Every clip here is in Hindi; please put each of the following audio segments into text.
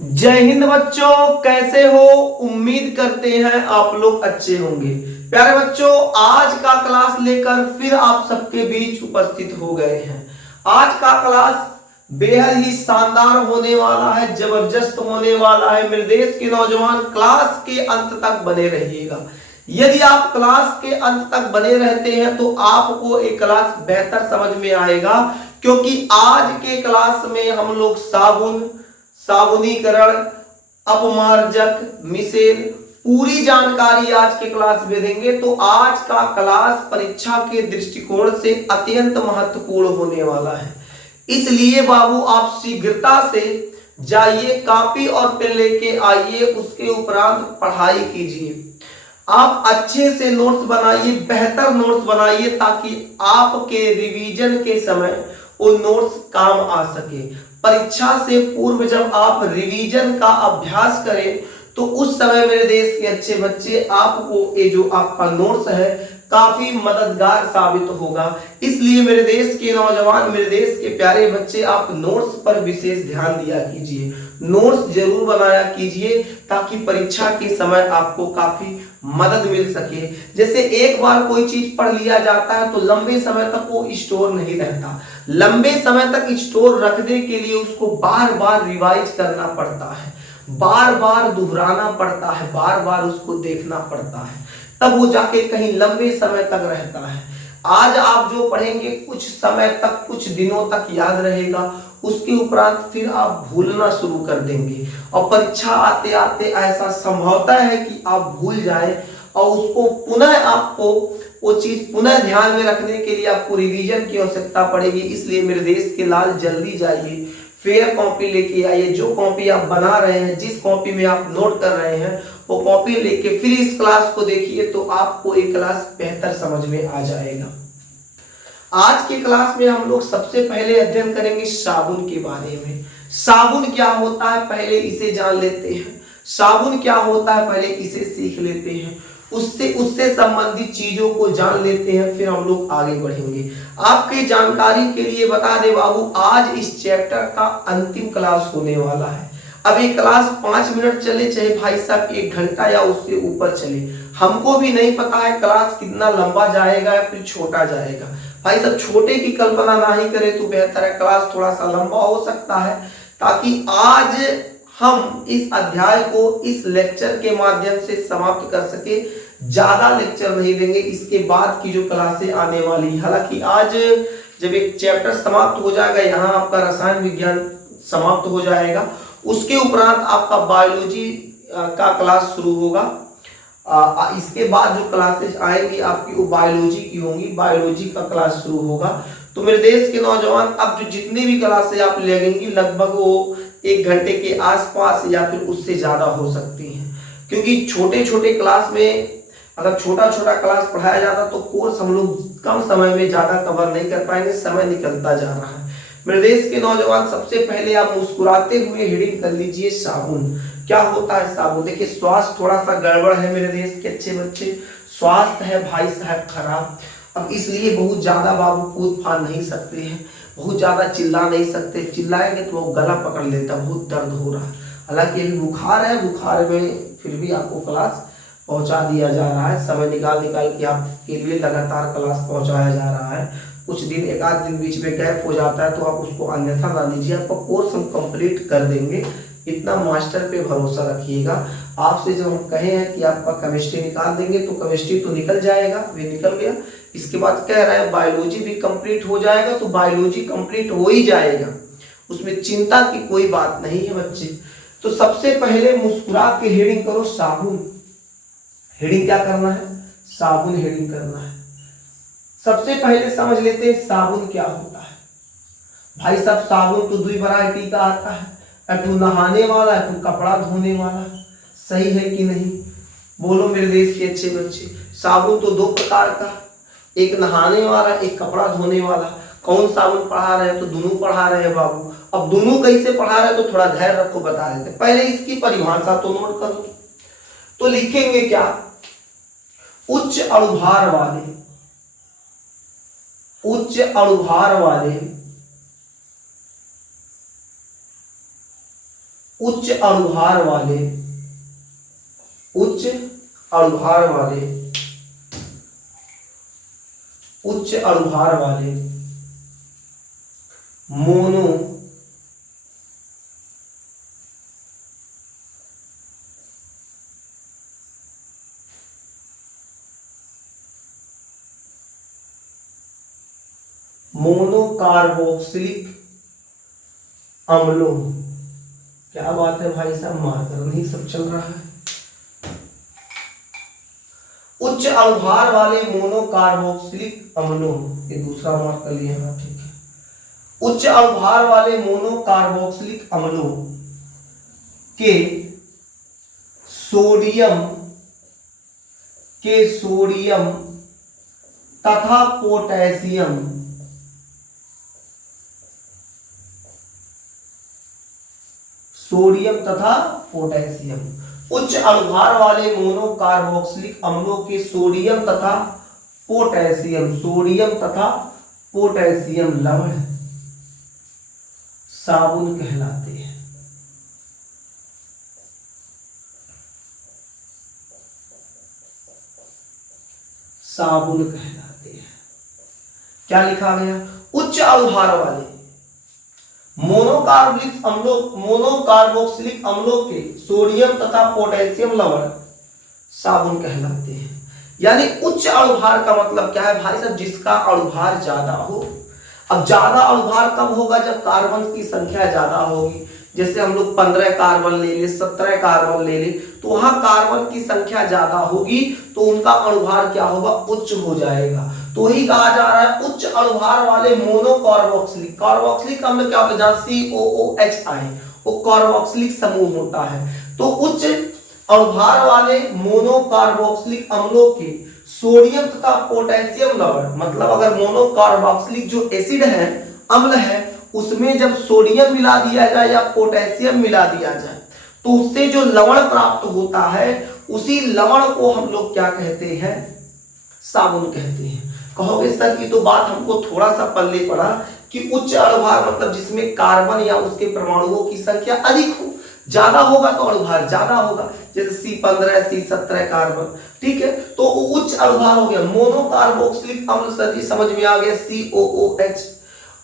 जय हिंद बच्चों, कैसे हो? उम्मीद करते हैं आप लोग अच्छे होंगे। प्यारे बच्चों, आज का क्लास लेकर फिर आप सबके बीच उपस्थित हो गए हैं। आज का क्लास बेहद ही शानदार होने वाला है, जबरदस्त होने वाला है। मेरे देश के नौजवान क्लास के अंत तक बने रहिएगा। यदि आप क्लास के अंत तक बने रहते हैं तो आपको एक क्लास बेहतर समझ में आएगा, क्योंकि आज के क्लास में हम लोग साबुनीकरण, अपमार्जक, मिसेल पूरी जानकारी आज के क्लास में देंगे। तो आज का क्लास परीक्षा के दृष्टिकोण से अत्यंत महत्वपूर्ण होने वाला है। इसलिए बाबू आप शीघ्रता से जाइए, कॉपी और पेन लेके आइए, उसके उपरांत पढ़ाई कीजिए। आप अच्छे से नोट्स बनाइए, बेहतर नोट्स बनाइए, ताकि आपके रिवीजन के समय वो नोट्स काम आ सके। परीक्षा से पूर्व जब आप रिवीजन का अभ्यास करें तो उस समय मेरे देश के अच्छे बच्चे आपको ये जो आपका नोट्स है काफी मददगार साबित होगा। इसलिए मेरे देश के नौजवान, मेरे देश के प्यारे बच्चे, आप नोट्स पर विशेष ध्यान दिया कीजिए, नोट्स जरूर बनाया कीजिए, ताकि परीक्षा के समय आपको काफी मदद मिल सके। जैसे एक बार कोई चीज पढ़ लिया जाता है तो लंबे समय तक वो स्टोर नहीं रहता। लंबे समय तक स्टोर रखने के लिए उसको बार बार रिवाइज करना पड़ता है, बार बार दोहराना पड़ता है, बार बार उसको देखना पड़ता है, तब वो जाके कहीं लंबे समय तक रहता है। आज आप जो पढ़ेंगे कुछ समय तक, कुछ दिनों तक याद रहेगा, उसके उपरांत फिर आप भूलना शुरू कर देंगे और परीक्षा आते आते ऐसा संभवता है कि आप भूल जाए और उसको पुनः आपको वो चीज पुनः ध्यान में रखने के लिए आपको रिवीजन की आवश्यकता पड़ेगी। इसलिए मेरे देश के लाल जल्दी जाइए, फेयर कॉपी लेके आइए। जो कॉपी आप बना रहे हैं, जिस कॉपी में आप नोट कर रहे हैं, वो कॉपी लेके फिर इस क्लास को देखिए, तो आपको एक क्लास बेहतर समझ में आ जाएगा। आज के क्लास में हम लोग सबसे पहले अध्ययन करेंगे साबुन के बारे में। साबुन क्या होता है पहले इसे जान लेते हैं। साबुन क्या होता है पहले इसे सीख लेते हैं, उससे उससे संबंधित चीजों को जान लेते हैं, फिर हम लोग आगे बढ़ेंगे। आपकी जानकारी के लिए बता दे बाबू, आज इस चैप्टर का अंतिम क्लास होने वाला है। अब ये क्लास 5 मिनट चले, चाहे भाई साहब 1 घंटा या उससे ऊपर चले, हमको भी नहीं पता है क्लास कितना लंबा जाएगा या फिर छोटा जाएगा। भाई साहब छोटे की कल्पना ना ही करे तो बेहतर है, क्लास थोड़ा सा लंबा हो सकता है, ताकि आज हम इस अध्याय को इस लेक्चर के माध्यम से समाप्त कर सके। ज्यादा लेक्चर नहीं देंगे, इसके बाद की जो क्लासें आने वाली। हालांकि आज जब एक चैप्टर समाप्त हो जाएगा, यहाँ आपका रसायन विज्ञान समाप्त हो जाएगा, उसके उपरांत आपका बायोलॉजी का क्लास शुरू होगा। इसके बाद जो क्लासेज आएंगी आपकी वो बायोलॉजी की होंगी, बायोलॉजी का क्लास शुरू होगा। तो मेरे देश के नौजवान, अब जो जितनी भी क्लासेज आप लगेंगी लगभग वो 1 घंटे के आसपास या फिर उससे ज्यादा हो सकती हैं, क्योंकि छोटे छोटे क्लास में अगर छोटा छोटा क्लास पढ़ाया जाता तो कोर्स हम लोग कम समय में ज्यादा कवर नहीं कर पाएंगे, समय निकलता जा रहा है। मेरे देश के नौजवान, सबसे पहले आप मुस्कुराते हुए हेडिंग कर लीजिए साबुन। क्या होता है साबुन? देखिए, स्वास्थ्य थोड़ा सा गड़बड़ है मेरे देश के अच्छे बच्चे, स्वास्थ्य है भाई साहब खराब। अब इसलिए बहुत ज्यादा बाबू कूद फान नहीं सकते हैं, बहुत ज्यादा चिल्ला नहीं सकते, चिल्लाएंगे तो वो गला पकड़ लेता, बहुत दर्द हो रहा है। हालांकि अभी बुखार है, बुखार में फिर भी आपको क्लास पहुंचा दिया जा रहा है, समय निकाल निकाल के आपके लिए लगातार क्लास पहुंचाया जा रहा है। कुछ दिन, 1 आध दिन बीच में गैप हो जाता है तो आप उसको अन्यथा ना लीजिए, आपका कोर्स हम कंप्लीट कर देंगे, इतना मास्टर पे भरोसा रखिएगा। आपसे जब हम कहे हैं कि आपका केमिस्ट्री निकाल देंगे तो केमिस्ट्री तो निकल जाएगा, वे निकल गया। इसके बाद कह रहा है बायोलॉजी भी कंप्लीट हो जाएगा, तो बायोलॉजी कंप्लीट हो ही जाएगा, उसमें चिंता की कोई बात नहीं है बच्चे। तो सबसे पहले मुस्कुरा के हेडिंग करो साबुन। हेडिंग क्या करना है? साबुन हेडिंग करना है। सबसे पहले समझ लेते हैं साबुन क्या होता है। भाई साहब साबुन तो 2 वैरायटी का आता है, एक नहाने वाला, एक कपड़ा धोने वाला। सही है कि नहीं? बोलो मेरे देश के अच्छे बच्चे, साबुन तो 2 प्रकार का, एक नहाने वाला, एक कपड़ा धोने वाला। कौन साबुन पढ़ा रहे हैं? तो दोनों पढ़ा रहे हैं बाबू। अब दोनों कैसे पढ़ा रहे हैं तो थोड़ा धैर्य रखो, बता देते। पहले इसकी परिभाषा तो नोट कर लो। तो लिखेंगे क्या? उच्च अणुभार वाले, उच्च अणुभार वाले उच्च अणुभार वाले उच्च अणुभार वाले उच्च अणुभार वाले मोनो मोनोकार्बोक्सिलिक अम्लों। क्या बात है भाई साहब, मार्कर नहीं सब चल रहा है। उच्च अणुभार वाले मोनोकार्बोक्सिलिक अम्लों, ये दूसरा मार्कर लिया है, ठीक है। उच्च अणुभार वाले मोनोकार्बोक्सिलिक अम्लों के सोडियम तथा पोटेशियम उच्च अणुभार वाले मोनोकार्बोक्सिलिक अम्लों के सोडियम तथा पोटेशियम लवण साबुन कहलाते हैं। साबुन कहलाते हैं। क्या लिखा गया? उच्च अणुभार वाले मोनोकार्बोक्सिलिक अम्लों के सोडियम तथा पोटेशियम लवण साबुन कहलाते हैं। यानी उच्च अणुभार का मतलब क्या है भाई साहब? जिसका अणुभार ज्यादा हो। अब ज्यादा अणुभार कब होगा? जब कार्बन की संख्या ज्यादा होगी। जैसे हम लोग 15 कार्बन ले ले, 17 कार्बन ले ले, तो वहां कार्बन की संख्या ज्यादा होगी तो उनका अणुभार क्या होगा? उच्च हो जाएगा। तो ही कहा जा रहा है उच्च अणुभार वाले मोनोकार्बोक्सिलिक। कार्बोक्सिलिक अम्ल क्या होता है? जहां COOH आए वो कार्बोक्सिलिक समूह होता है। तो उच्च अणुभार वाले मोनोकार्बोक्सिलिक अम्लों के सोडियम तथा पोटेशियम लवण, मतलब अगर मोनोकार्बोक्सिलिक जो एसिड है, अम्ल है, उसमें जब सोडियम मिला दिया जाए या पोटेशियम मिला दिया जाए तो उससे जो लवण प्राप्त होता है, उसी लवण को हम लोग क्या कहते हैं? साबुन कहते हैं। कहोगे सर की तो बात हमको थोड़ा सा पल्ले पड़ा कि उच्च अणुभार मतलब जिसमें कार्बन या उसके परमाणुओं की संख्या अधिक हो, ज्यादा होगा तो अणुभार ज्यादा होगा। जैसे C15 C17 कार्बन, ठीक है, तो उच्च अणुभार हो गया। मोनोकार्बोक्सिलिक अम्ल सर जी समझ में आ गया, COOH,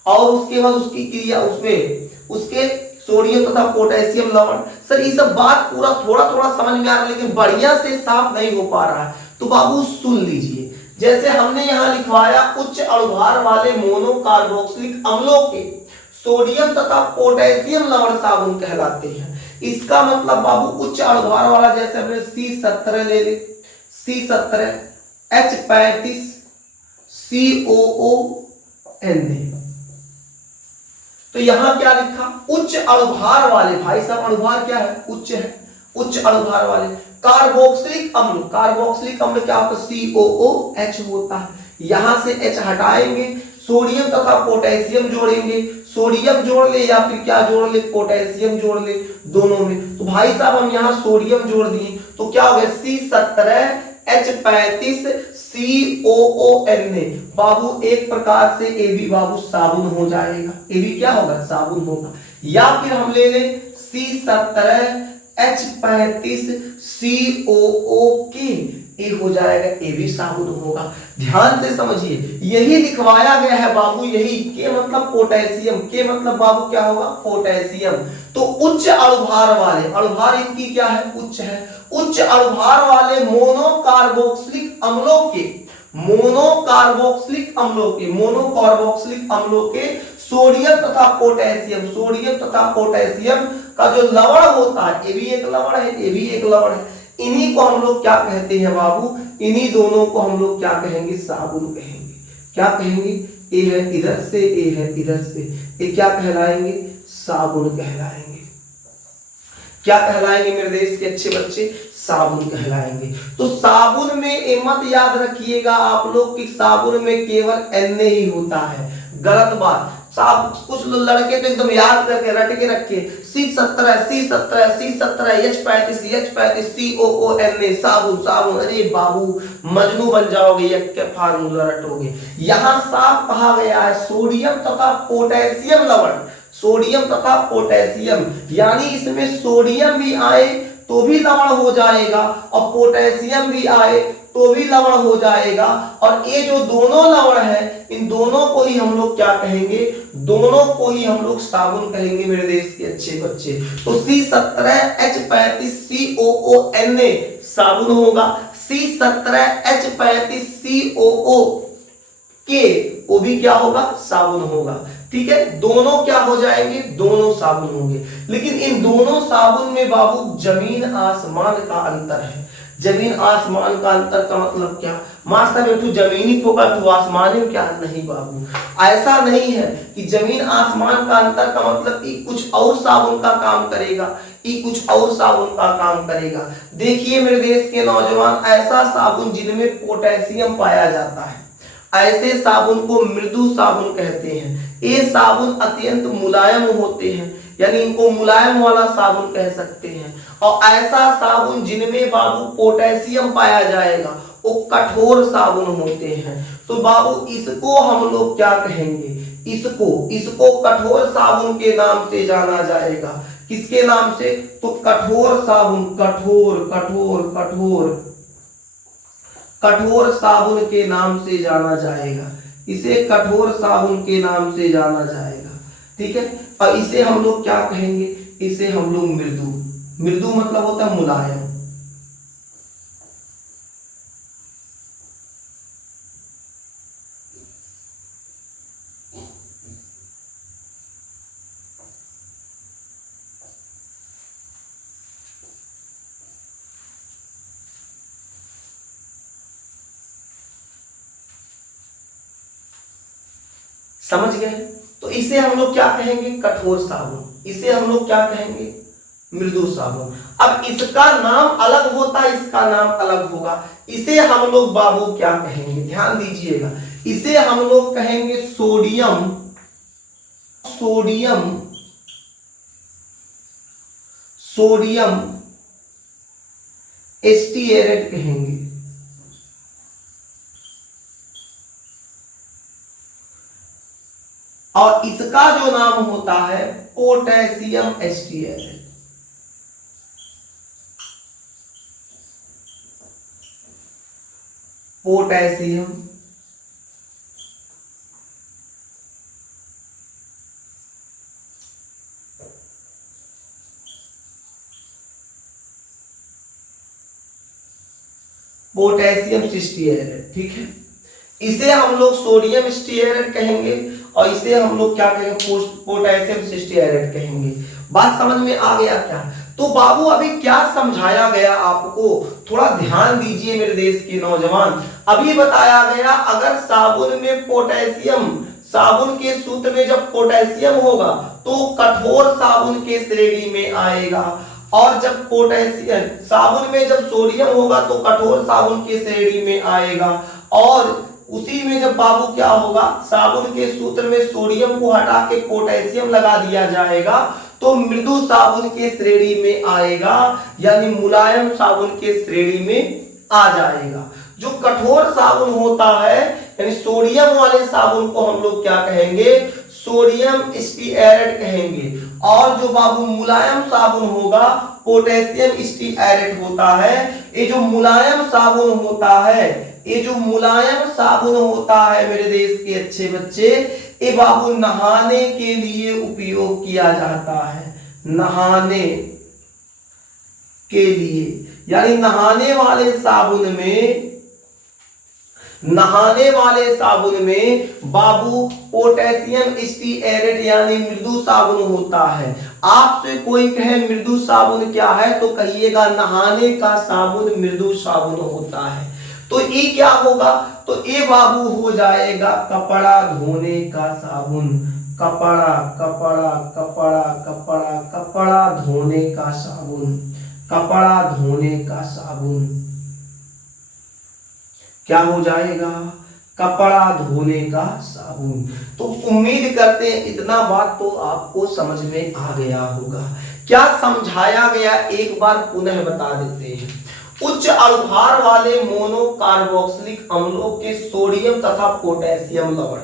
और उसके बाद उसकी क्रिया उसमें उसके सोडियम तथा पोटेशियम लवण। सर ये सब बात पूरा थोड़ा थोड़ा समझ में आ रहा है लेकिन बढ़िया से साफ नहीं हो पा रहा है, तो बाबू सुन लीजिए। जैसे हमने यहां लिखवाया उच्च अणुभार वाले मोनोकार्बोक्सिलिक अम्लों के सोडियम तथा पोटेशियम लवण साबुन कहलाते हैं। इसका मतलब बाबू उच्च अणुभार वाला, जैसे हमने C17 ले ले, C17 H35 COONA, तो यहां क्या लिखा? उच्च अणुभार वाले। भाई साहब अणुभार क्या है? उच्च है। उच्च अणुभार वाले कार्बोक्सिलिक अम्ल, कार्बोक्सिलिक अम्ल क्या होता है? COOH होता है। यहां से H हटाएंगे, सोडियम तथा पोटेशियम जोड़ेंगे, सोडियम जोड़ ले या फिर क्या जोड़ ले? पोटेशियम जोड़ ले, दोनों में। तो भाई साहब हम यहां सोडियम जोड़ दिए तो क्या हो गया? C17 H35 COONA। बाबू एक प्रकार से ये भी बाबू साबुन हो जाएगा। ये भी क्या होगा? साबुन होगा। या फिर हम ले लें C17 H35 COOK, ये हो जाएगा, ये भी साबुन होगा। ध्यान से समझिए, यही लिखवाया गया है बाबू। यही के मतलब पोटेशियम, के मतलब बाबू क्या होगा? पोटेशियम। तो उच्च अणुभार वाले, अणुभार इनकी क्या है? उच्च है। उच्च अणुभार वाले मोनोकार्बोक्सिलिक अम्लों के सोडियम तथा पोटेशियम का जो लवण होता है, ये भी एक लवण है, ये भी एक लवण है। इन्हीं को हम लोग क्या कहते हैं बाबू? इन्हीं दोनों को हम लोग क्या कहेंगे? साबुन कहेंगे। क्या कहेंगे? ए है इधर से, ए है इधर से, ये क्या कहलाएंगे? साबुन कहलाएंगे। क्या कहलाएंगे मेरे देश के अच्छे बच्चे? साबुन कहलाएंगे। तो साबुन में ये मत याद रखिएगा आप लोग कि साबुन में केवल Na ही होता है, गलत बात। कुछ लड़के तो एकदम याद करके रट के रखे C17 H35 COONA साबुन। अरे बाबू मजनू बन जाओगे, एक फार्मूला रटोगे। यहां साफ कहा गया है सोडियम तथा पोटेशियम लवण, सोडियम तथा पोटेशियम, यानी इसमें सोडियम भी आए तो भी लवण हो जाएगा और पोटेशियम भी आए तो भी लवण हो जाएगा। और ये जो दोनों लवण है इन दोनों को ही हम लोग क्या कहेंगे, दोनों को ही हम लोग साबुन कहेंगे मेरे देश के अच्छे बच्चे। तो C17H35COO साबुन होगा, C17H35COO वो भी क्या होगा, साबुन होगा। ठीक है, दोनों क्या हो जाएंगे, दोनों साबुन होंगे। लेकिन इन दोनों साबुन में बाबू जमीन आसमान का अंतर है। जमीन आसमान का अंतर का मतलब क्या, मास्टर बेटू जमीनी होगा तो आसमानी क्या, नहीं बाबू, ऐसा नहीं है कि जमीन आसमान का अंतर का मतलब कि कुछ और साबुन का काम करेगा, ये कुछ और साबुन का काम करेगा। देखिए मेरे देश के नौजवान, ऐसा साबुन जिनमें पोटेशियम पाया जाता है, ऐसे साबुन को मृदु साबुन कहते हैं। ये साबुन अत्यंत मुलायम होते हैं, यानी इनको मुलायम वाला साबुन कह सकते हैं। और ऐसा साबुन जिनमें बाबू पोटेशियम पाया जाएगा वो कठोर साबुन होते हैं। तो बाबू इसको हम लोग क्या कहेंगे, इसको कठोर साबुन के नाम से जाना जाएगा। किसके नाम से, तो कठोर साबुन, कठोर साबुन के नाम से जाना जाएगा। इसे कठोर साबुन के नाम से जाना जाएगा। ठीक है, और इसे हम लोग क्या कहेंगे, इसे हम लोग मृदु मतलब होता है मुलायम। समझ गए, तो इसे हम लोग क्या कहेंगे, कठोर साबुन। इसे हम लोग क्या कहेंगे, मृदु साबुन। अब इसका नाम अलग होता है, इसका नाम अलग होगा। इसे हम लोग बाबू क्या कहेंगे, ध्यान दीजिएगा, इसे हम लोग कहेंगे सोडियम एस्टिएरेट कहेंगे। और इसका जो नाम होता है पोटेशियम एस्टिएरेट। पोटेशियम स्टीएरेट। ठीक है, इसे हम लोग सोडियम स्टीएरेट कहेंगे और इसे हम लोग क्या कहेंगे, पोटेशियम स्टीएरेट कहेंगे। बात समझ में आ गया क्या? तो बाबू अभी क्या समझाया गया आपको, थोड़ा ध्यान दीजिए मेरे देश के नौजवान। अभी बताया गया अगर साबुन में पोटेशियम, साबुन के सूत्र में जब पोटेशियम होगा तो कठोर साबुन के श्रेणी में आएगा, और जब पोटेशियम साबुन में जब सोडियम होगा तो कठोर साबुन के श्रेणी में आएगा। और उसी में जब बाबू क्या होगा, साबुन के सूत्र में सोडियम को हटा के पोटेशियम लगा दिया जाएगा तो मृदु साबुन के श्रेणी में आएगा, यानी मुलायम साबुन के श्रेणी में आ जाएगा। जो कठोर साबुन होता है यानी सोडियम वाले साबुन को हम लोग क्या कहेंगे, सोडियम स्टीएरेट कहेंगे। और जो बाबू मुलायम साबुन होगा पोटेशियम स्टीएरेट होता है। ये जो मुलायम साबुन होता है, ये जो मुलायम साबुन होता है मेरे देश के अच्छे बच्चे, ये बाबू नहाने के लिए उपयोग किया जाता है, नहाने के लिए। यानी नहाने वाले साबुन में बाबू पोटेशियम स्टीएरेट यानी मृदु साबुन होता है। आपसे कोई कहे मृदु साबुन क्या है तो कहिएगा नहाने का साबुन मृदु साबुन होता है। तो ये क्या होगा, तो ये बाबू हो जाएगा कपड़ा धोने का साबुन, कपड़ा कपड़ा कपड़ा कपड़ा कपड़ा धोने का साबुन, कपड़ा धोने का साबुन क्या हो जाएगा, कपड़ा धोने का साबुन। तो उम्मीद करते हैं इतना बात तो आपको समझ में आ गया होगा। क्या समझाया गया एक बार पुनः बता देते हैं। उच्च अणुभार वाले मोनो कार्बोक्सिलिक अम्लों के सोडियम तथा पोटेशियम लवण,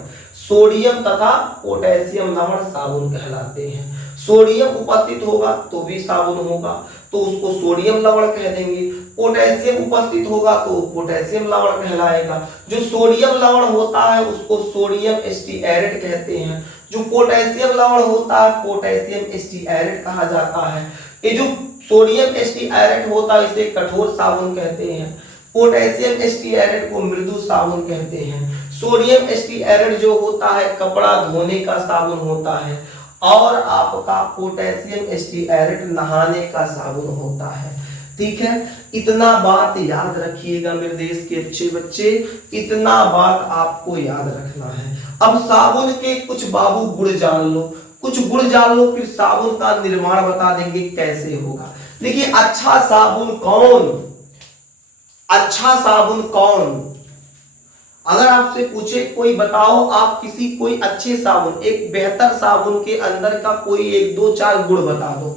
सोडियम तथा पोटेशियम लवण साबुन कहलाते हैं। सोडियम उपस्थित होगा तो भी साबुन होगा, तो उसको सोडियम लवण कह देंगे। पोटेशियम उपस्थित होगा तो पोटेशियम लवण कहलाएगा। जो सोडियम लवण होता है उसको सोडियम स्टीअरेट कहते हैं। जो पोटेशियम लवण होता है पोटेशियम स्टीअरेट कहा जाता है। ये जो सोडियम स्टीअरेट होता है इसे कठोर साबुन कहते हैं। पोटेशियम स्टीअरेट को मृदु साबुन कहते हैं। सोडियम स्टीअरेट जो होता है कपड़ा धोने का साबुन होता है, और आपका पोटेशियम स्टीअरेट नहाने का साबुन होता है। ठीक है, इतना बात याद रखिएगा मेरे देश के अच्छे बच्चे, इतना बात आपको याद रखना है। अब साबुन के कुछ बाबू गुण जान लो, कुछ गुण जान लो, फिर साबुन का निर्माण बता देंगे कैसे होगा। देखिए अच्छा साबुन कौन, अच्छा साबुन कौन, अगर आपसे पूछे कोई बताओ आप किसी कोई अच्छे साबुन, एक बेहतर साबुन के अंदर का कोई एक दो चार गुण बता दो,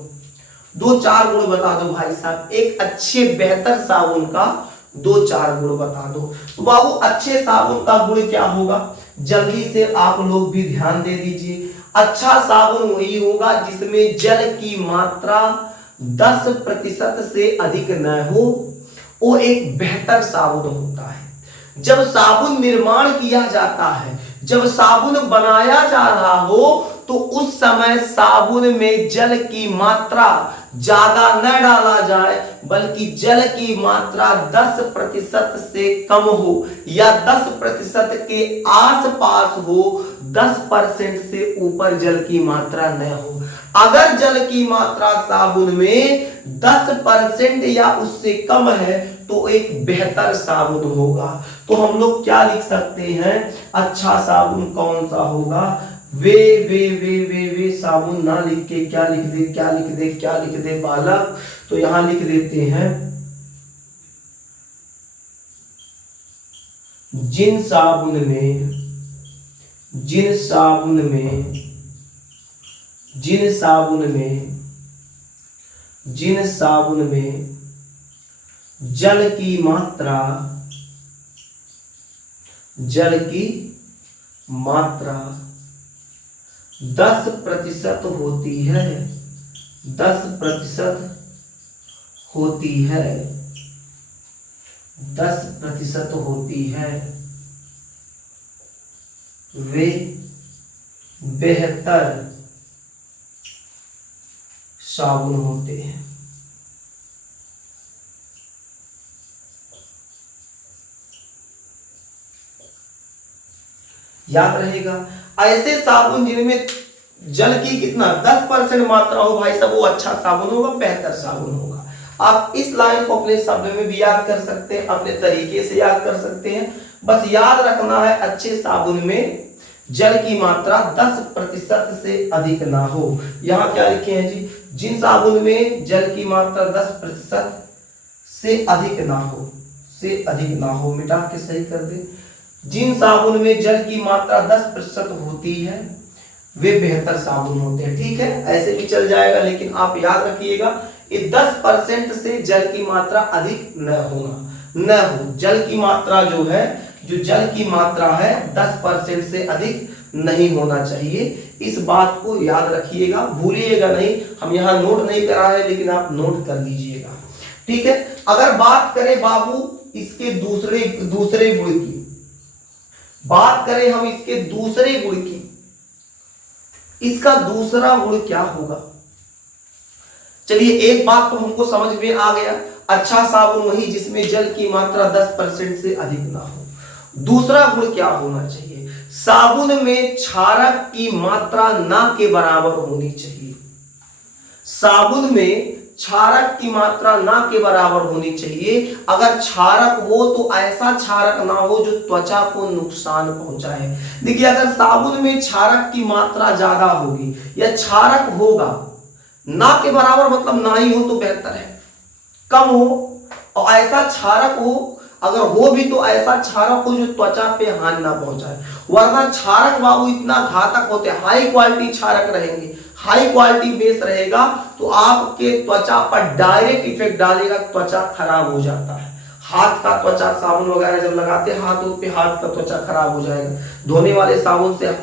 दो चार गुण बता दो भाई साहब, एक अच्छे बेहतर साबुन का दो चार गुण बता दो। तो बाबू अच्छे साबुन का गुण क्या होगा, जल्दी से आप लोग भी ध्यान दे दीजिए। अच्छा साबुन वही होगा जिसमें जल की मात्रा 10% से अधिक न हो, वो एक बेहतर साबुन होता है। जब साबुन निर्माण किया जाता है, जब साबुन बनाया जा रहा हो, तो उस समय साबुन में जल की मात्रा ज्यादा न डाला जाए, बल्कि जल की मात्रा 10% से कम हो या 10% के आसपास हो, 10% से ऊपर जल की मात्रा न हो। अगर जल की मात्रा साबुन में 10% या उससे कम है तो एक बेहतर साबुन होगा। तो हम लोग क्या लिख सकते हैं, अच्छा साबुन कौन सा होगा, वे साबुन ना लिख के क्या लिख दे, क्या लिख दे, क्या लिख दे बालक, तो यहां लिख देते हैं जिन साबुन में जिन साबुन में जिन साबुन में जिन साबुन में जल की मात्रा 10% होती है, 10% होती है, 10% होती है, वे बेहतर साबुन होते हैं। याद रहेगा, ऐसे साबुन जिनमें जल की कितना 10% मात्रा हो भाई साहब, वो अच्छा साबुन होगा, बेहतर साबुन होगा। आप इस लाइन को अपने शब्द में भी याद कर सकते हैं, अपने तरीके से याद कर सकते हैं। बस याद रखना है अच्छे साबुन में जल की मात्रा 10% से अधिक ना हो। यहाँ क्या लिखे हैं जी, जिन साबुन में जल की मात्रा 10% से अधिक ना हो, से अधिक ना हो, मिटा के सही कर दे। जिन साबुन में जल की मात्रा 10% होती है वे बेहतर साबुन होते हैं। ठीक है, ऐसे भी चल जाएगा, लेकिन आप याद रखिएगा ये 10% से जल की मात्रा अधिक न होना, न हो। जल की मात्रा जो है, जो जल की मात्रा है 10% से अधिक नहीं होना चाहिए। इस बात को याद रखिएगा, भूलिएगा नहीं। हम यहाँ नोट नहीं करा है, लेकिन आप नोट कर लीजिएगा। ठीक है, अगर बात करें बाबू इसके दूसरे गुण की, बात करें हम इसके दूसरे गुण की, इसका दूसरा गुण क्या होगा। चलिए एक बात तो हमको समझ में आ गया, अच्छा साबुन वही जिसमें जल की मात्रा 10% से अधिक ना हो। दूसरा गुण क्या होना चाहिए, साबुन में क्षारक की मात्रा ना के बराबर होनी चाहिए। साबुन में क्षारक की मात्रा ना के बराबर होनी चाहिए। अगर क्षारक हो तो ऐसा क्षारक ना हो जो त्वचा को नुकसान पहुंचाए। देखिए अगर साबुन में क्षारक की मात्रा ज्यादा होगी या क्षारक होगा ना के बराबर, मतलब ना ही हो तो बेहतर है, कम हो, और ऐसा क्षारक हो, अगर हो भी तो ऐसा क्षारक हो जो त्वचा पे हानि ना पहुंचाए। वरना क्षारक बाबू इतना घातक होते हैं, हाई क्वालिटी क्षारक रहेंगे, हाई क्वालिटी बेस रहेगा तो आपके त्वचा पर डायरेक्ट इफेक्ट डालेगा, त्वचा खराब हो जाता है। हाथ का त्वचा साबुन वगैरह जब लगाते हैं हाथों पे, हाथ का त्वचा खराब हो जाएगा। धोने वाले साबुन से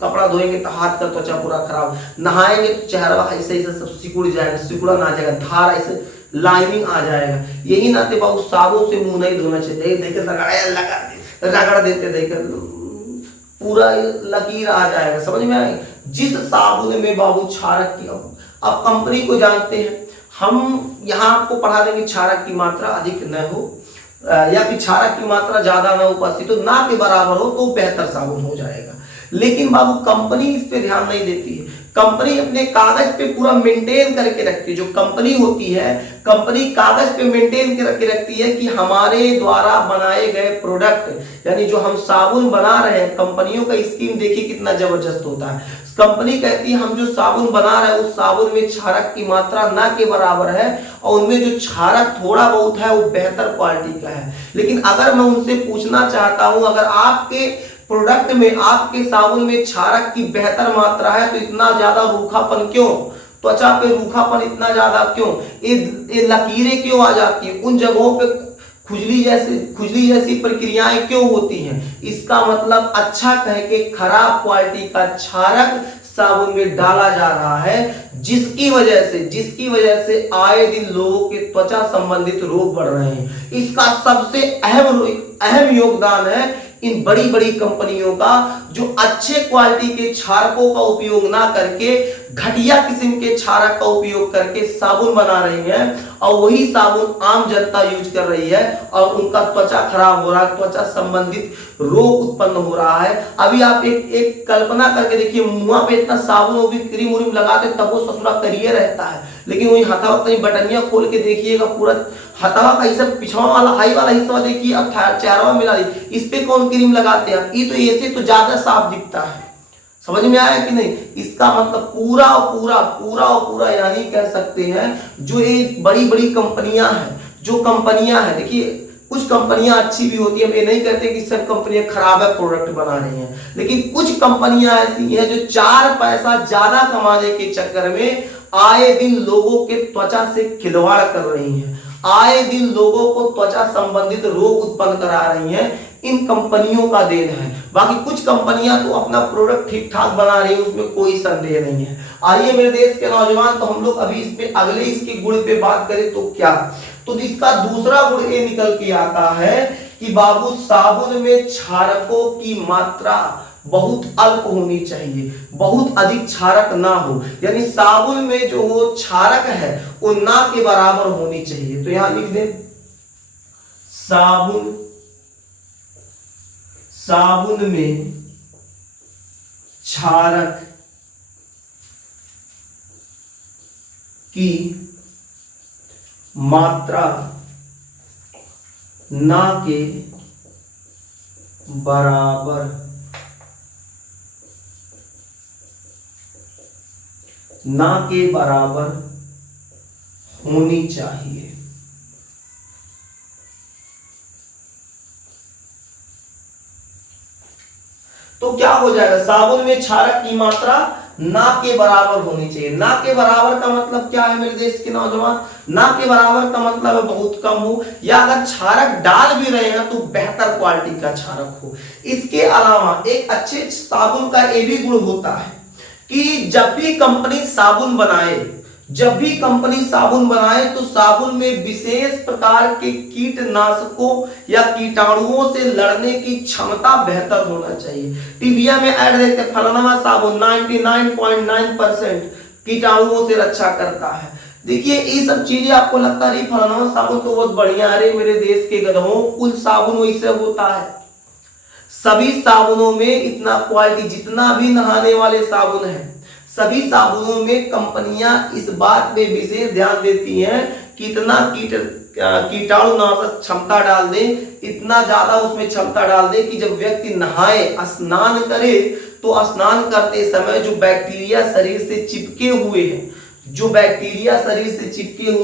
कपड़ा धोएंगे तो हाथ का त्वचा पूरा खराब, नहाएंगे तो चेहरा ऐसे ऐसे सब सिकुड़ जाएगा, सिकुड़न आ जाएगा, धार ऐसे लाइनिंग आ जाएगा। यही नाते बाबू साबुन से मुंह नहीं धोना चाहिए। देखे रगड़ देते, देखे पूरा लकीर आ जाएगा। समझ में आएगा? जिस साबुन में बाबू क्षारक की, अब कंपनी को जानते हैं हम, यहाँ आपको पढ़ा देंगे क्षारक की मात्रा अधिक न हो या फिर क्षारक की मात्रा ज्यादा न उपस्थित हो, ना के बराबर हो तो बेहतर साबुन हो जाएगा। लेकिन बाबू कंपनी इस पे ध्यान नहीं देती है। कंपनी अपने कागज पे पूरा मेंटेन करके रखती है। जो कंपनी होती है, कंपनी कागज पे मेंटेन करके रखती है कि हमारे द्वारा बनाए गए प्रोडक्ट, यानी जो हम साबुन बना रहे हैं, कंपनियों का स्कीम देखिए कितना जबरदस्त होता है। कंपनी कहती है हम जो साबुन बना रहे हैं उस साबुन में क्षारक की मात्रा ना के बराबर है और उनमें जो क्षारक थोड़ा बहुत है वो बेहतर क्वालिटी का है। लेकिन अगर मैं उनसे पूछना चाहता हूं, अगर आपके प्रोडक्ट में, आपके साबुन में क्षारक की बेहतर मात्रा है तो इतना ज्यादा रूखापन क्यों, त्वचा पे रूखापन इतना ज्यादा क्यों, ये लकीरें क्यों आ जाती है, उन जगहों पे खुजली जैसी प्रक्रियाएं क्यों होती हैं? इसका मतलब अच्छा कह के खराब क्वालिटी का क्षारक साबुन में डाला जा रहा है, जिसकी वजह से आए दिन लोगों के त्वचा संबंधित रोग बढ़ रहे हैं। इसका सबसे अहम योगदान है इन बड़ी बड़ी कंपनियों का, जो अच्छे क्वालिटी के क्षारकों का उपयोग ना करके घटिया किस्म के क्षारक का उपयोग करके साबुन बना रही हैं और वही साबुन आम जनता यूज कर रही है और उनका त्वचा खराब हो रहा है, त्वचा संबंधित रोग उत्पन्न हो रहा है। अभी आप एक कल्पना करके देखिए, मुंह पे इतना साबुन वो भी क्रीम उरीम लगाते तब वो ससुरा करिए रहता है, लेकिन वही हथवा कहीं बटनिया खोल के देखिएगा, पूरा हथवा का हिस्सा पिछवा वाला हाई वाला हिस्सा देखिए, अब चेहरा मिला दी, इस पे कौन क्रीम लगाते हैं? ये तो ऐसे तो ज्यादा साफ दिखता है। समझ में आया कि नहीं? इसका मतलब पूरा यानी कह सकते हैं जो एक बड़ी बड़ी कंपनियां हैं, देखिए कुछ कंपनियां अच्छी भी होती है, ये नहीं कहते कि सब कंपनियां खराब है प्रोडक्ट बना रही हैं, लेकिन कुछ कंपनियां ऐसी हैं जो 4 पैसा ज्यादा कमाने के चक्कर में आए दिन लोगों के त्वचा से खिलवाड़ कर रही हैं, आए दिन लोगों को त्वचा संबंधित रोग उत्पन्न करा रही हैं। इन कंपनियों का देन है। बाकी कुछ कंपनियां तो अपना प्रोडक्ट ठीक ठाक बना रही है, उसमें कोई संदेह नहीं है। आइए मेरे देश के नौजवान, तो हम लोग अभी इस पे अगले इसके गुण पे बात करें तो क्या, तो इसका दूसरा गुण ये निकल के आता है कि बाबू साबुन में क्षारकों की मात्रा बहुत अल्प होनी चाहिए, बहुत अधिक क्षारक ना हो, यानी साबुन में जो वो क्षारक है वो ना के बराबर होनी चाहिए। तो यहां लिख दें साबुन में क्षारक की मात्रा ना के बराबर होनी चाहिए। तो क्या हो जाएगा? साबुन में क्षारक की मात्रा ना के बराबर होनी चाहिए। ना के बराबर का मतलब क्या है मेरे देश के नौजवान? ना के बराबर का मतलब है बहुत कम हो, या अगर क्षारक डाल भी रहे हैं तो बेहतर क्वालिटी का क्षारक हो। इसके अलावा एक अच्छे साबुन का ये भी गुण होता है कि जब भी कंपनी साबुन बनाए तो साबुन में विशेष प्रकार के कीटनाशकों या कीटाणुओं से लड़ने की क्षमता बेहतर होना चाहिए। टीविया में ऐड देखते हैं फलाना साबुन 99.9% कीटाणुओं से रक्षा करता है। देखिए ये सब चीजें आपको लगता है फलाना साबुन तो बहुत बढ़िया, अरे मेरे देश के गधों, कुल साबुन वैसे होता है। सभी साबुनों में इतना क्वालिटी, जितना भी नहाने वाले साबुन है, सभी साबुनों में कंपनियां इस बात पे विशेष ध्यान देती हैं कि इतना कीटाणुनाशक क्षमता डाल दे, इतना ज्यादा उसमें क्षमता डाल दे कि जब व्यक्ति नहाए, स्नान करे, तो स्नान करते समय जो बैक्टीरिया शरीर से चिपके हुए हैं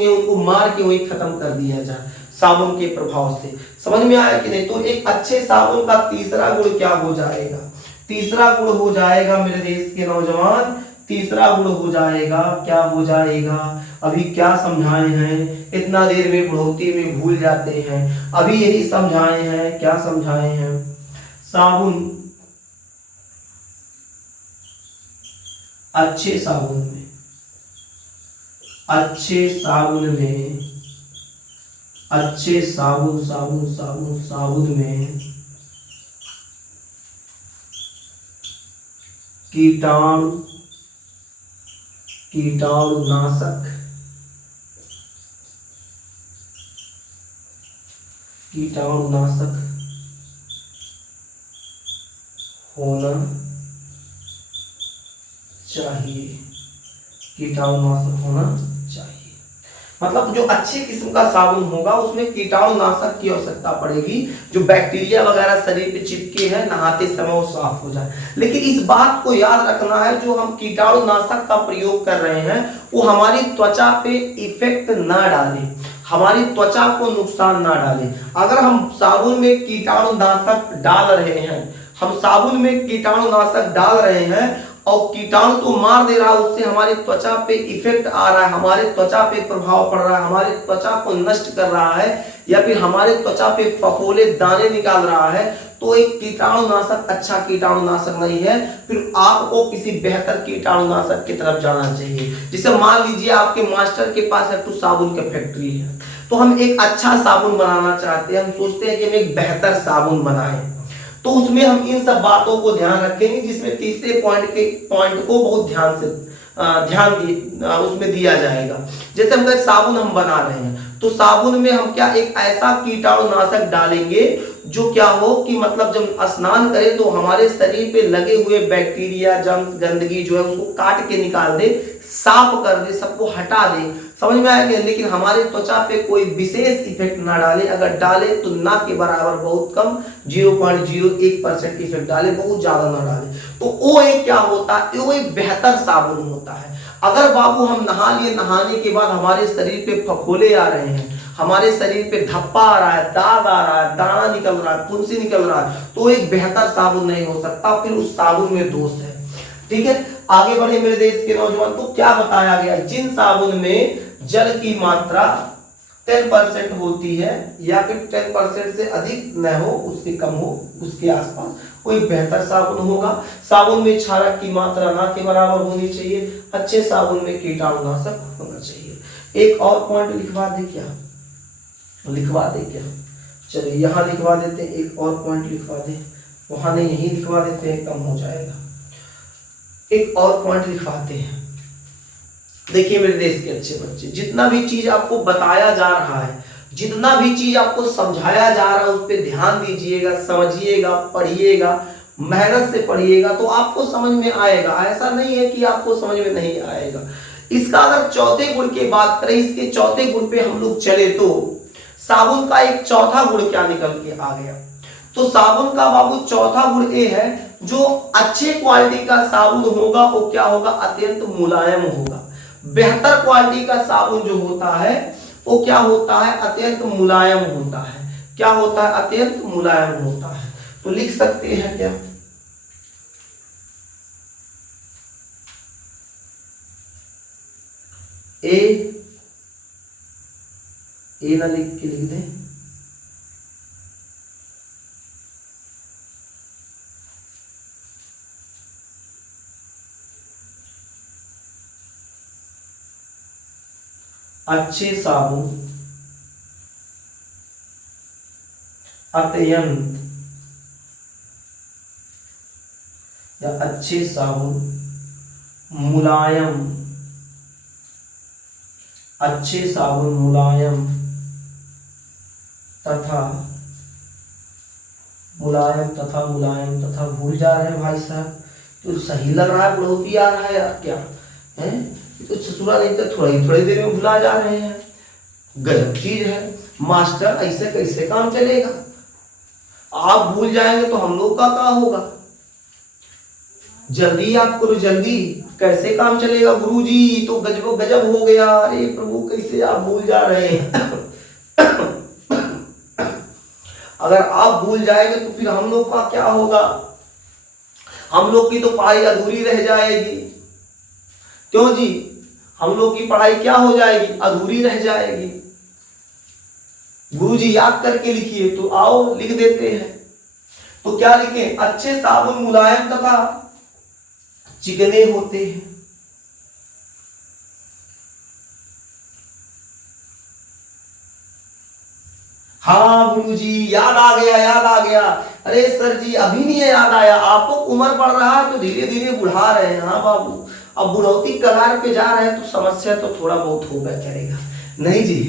उनको मार के वही खत्म कर दिया जाए साबुन के प्रभाव से। समझ में आया कि नहीं? तो एक अच्छे साबुन का तीसरा गुण क्या हो जाएगा? तीसरा गुण हो जाएगा मेरे देश के नौजवान, तीसरा गुण हो जाएगा, क्या हो जाएगा? अभी क्या समझाए हैं, इतना देर में बढ़ोतरी में भूल जाते हैं। अभी यही समझाए हैं, क्या समझाए हैं, साबुन, अच्छे साबुन में, अच्छे साबुन में, अच्छे साबुन साबुन साबुन साबुन में कीटाणु, कीटाणुनाशक, कीटाणुनाशक होना चाहिए, कीटाणुनाशक होना चाहिए। मतलब जो अच्छे किस्म का साबुन होगा उसमें कीटाणुनाशक की आवश्यकता पड़ेगी, जो बैक्टीरिया वगैरह शरीर पे चिपके हैं नहाते समय वो साफ हो जाए। लेकिन इस बात को याद रखना है, जो हम कीटाणुनाशक का प्रयोग कर रहे हैं वो हमारी त्वचा पे इफेक्ट ना डाले, हमारी त्वचा को नुकसान ना डाले। अगर हम साबुन में कीटाणुनाशक डाल रहे हैं, हम साबुन में कीटाणुनाशक डाल रहे हैं और कीटाणु तो मार दे रहा है, उससे हमारी त्वचा पे इफेक्ट आ रहा है, हमारे त्वचा पे प्रभाव पड़ रहा है, हमारे त्वचा को नष्ट कर रहा है, या फिर हमारे त्वचा पे फफोले दाने निकाल रहा है, तो एक कीटाणुनाशक अच्छा कीटाणुनाशक नहीं है। फिर आपको किसी बेहतर कीटाणुनाशक की तरफ जाना चाहिए। जैसे मान लीजिए आपके मास्टर के पास एक साबुन की फैक्ट्री है, तो हम एक अच्छा साबुन बनाना चाहते हैं, हम सोचते हैं कि हम एक बेहतर साबुन बनाएं, तो उसमें हम इन सब बातों को ध्यान रखेंगे, जिसमें तीसरे पॉइंट को बहुत ध्यान से उसमें दिया जाएगा। जैसे हम साबुन हम बना रहे हैं, तो साबुन में हम क्या एक ऐसा कीटाणुनाशक डालेंगे जो क्या हो कि मतलब जब स्नान करें तो हमारे शरीर पे लगे हुए बैक्टीरिया, जर्म्स, गंदगी जो है उसको काट के निकाल दे, साफ कर दे, सबको हटा दे। समझ में आया? लेकिन हमारे त्वचा पे कोई विशेष इफेक्ट ना डाले, अगर डाले तो ना के बराबर, बहुत कम, 0.01% इफेक्ट डाले, बहुत ज्यादा ना डाले। तो वो एक क्या होता है, वो एक बेहतर साबुन होता है। अगर बाबू हम नहा लिए, नहाने के बाद हमारे शरीर पे फफोले आ रहे हैं, हमारे शरीर पे धब्बा आ रहा है, दाग आ रहा है, दाना निकल रहा है, फुंसी निकल रहा है, तो एक बेहतर साबुन नहीं हो सकता, फिर उस साबुन में दोष है। ठीक है, आगे बढ़े मेरे देश के नौजवान। तो क्या बताया गया, जिन साबुन में जल की मात्रा 10% होती है या फिर 10% से अधिक न हो, उससे कम हो, उसके आसपास, कोई बेहतर साबुन होगा। साबुन में क्षारक की मात्रा ना के बराबर होनी चाहिए, अच्छे साबुन में कीटाणुनाशक होना चाहिए। एक और पॉइंट लिखवा दे क्या, लिखवा दे क्या, चलिए यहाँ लिखवा देते हैं, एक और पॉइंट लिखवा दे, वहां नहीं यही लिखवा देते हैं, कम हो जाएगा। एक और पॉइंट लिखवाते हैं। देखिए मेरे देश के अच्छे बच्चे, जितना भी चीज आपको बताया जा रहा है, जितना भी चीज आपको समझाया जा रहा है, उस पर ध्यान दीजिएगा, समझिएगा, पढ़िएगा, मेहनत से पढ़िएगा तो आपको समझ में आएगा। ऐसा नहीं है कि आपको समझ में नहीं आएगा। इसका अगर चौथे गुण की बात करें, इसके चौथे गुण पे हम लोग चले तो साबुन का एक चौथा गुण क्या निकल के आ गया, तो साबुन का बाबू चौथा गुण ये है, जो अच्छे क्वालिटी का साबुन होगा वो क्या होगा, अत्यंत मुलायम होगा। बेहतर क्वालिटी का साबुन जो होता है वो क्या होता है, अत्यंत मुलायम होता है। क्या होता है, अत्यंत मुलायम होता है। तो लिख सकते हैं क्या, ए ना लिख के लिख दें, अच्छे साबुन अत्यंत, या अच्छे साबुन मुलायम, अच्छे साबुन मुलायम तथा मुलायम तथा मुलायम तथा, भूल जा रहे हैं भाई साहब, तो सही लग रहा है, बहुत ही आ रहा है यार, क्या है तो ससुरा नहीं तो थोड़ी देर में भुला जा रहे हैं। गजब चीज है मास्टर, ऐसे कैसे काम चलेगा, आप भूल जाएंगे तो हम लोग का क्या होगा। जल्दी आप करो, जल्दी, कैसे काम चलेगा गुरुजी, तो गजब गजब हो गया। अरे प्रभु कैसे आप भूल जा रहे हैं अगर आप भूल जाएंगे तो फिर हम लोग का क्या होगा, हम लोग की तो पढ़ाई अधूरी रह जाएगी। क्यों जी, हम लोग की पढ़ाई क्या हो जाएगी, अधूरी रह जाएगी। गुरुजी याद करके लिखिए, तो आओ लिख देते हैं। तो क्या लिखें, अच्छे साबुन मुलायम तथा चिकने होते हैं। हाँ गुरुजी याद आ गया, याद आ गया। अरे सर जी अभी नहीं याद आया, आपको उम्र बढ़ रहा है तो धीरे धीरे बुढ़ा रहे हैं। हाँ बाबू, अब बुढ़ौती कगार पे जा रहे हैं तो समस्या तो थोड़ा बहुत होगा करेगा। नहीं जी,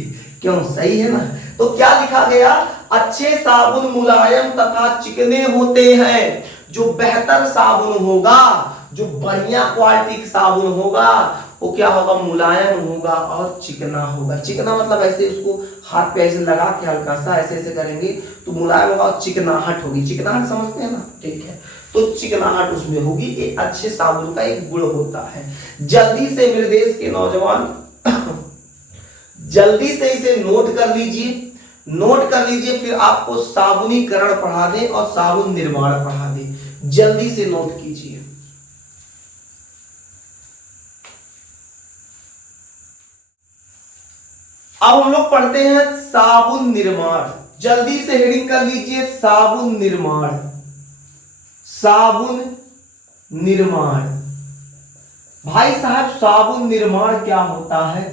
क्यों, सही है ना। तो क्या लिखा गया, अच्छे साबुन मुलायम तथा चिकने होते हैं। जो बेहतर साबुन होगा, जो बढ़िया क्वालिटी का साबुन होगा, वो क्या होगा, मुलायम होगा और चिकना होगा। चिकना मतलब ऐसे उसको हाथ पे ऐसे लगा के हल्का सा ऐसे ऐसे करेंगे तो मुलायम होगा और चिकनाहट होगी। चिकनाहट समझते हैं ना, ठीक है। तो चिकनाहट उसमें होगी, ये अच्छे साबुन का एक गुण होता है। जल्दी से मेरे देश के नौजवान जल्दी से इसे नोट कर लीजिए, नोट कर लीजिए, फिर आपको साबुनीकरण पढ़ा दें और साबुन निर्माण पढ़ा दें। जल्दी से नोट कीजिए। अब हम लोग पढ़ते हैं साबुन निर्माण। जल्दी से हेडिंग कर लीजिए, साबुन निर्माण। साबुन निर्माण, भाई साहब साबुन निर्माण क्या होता है,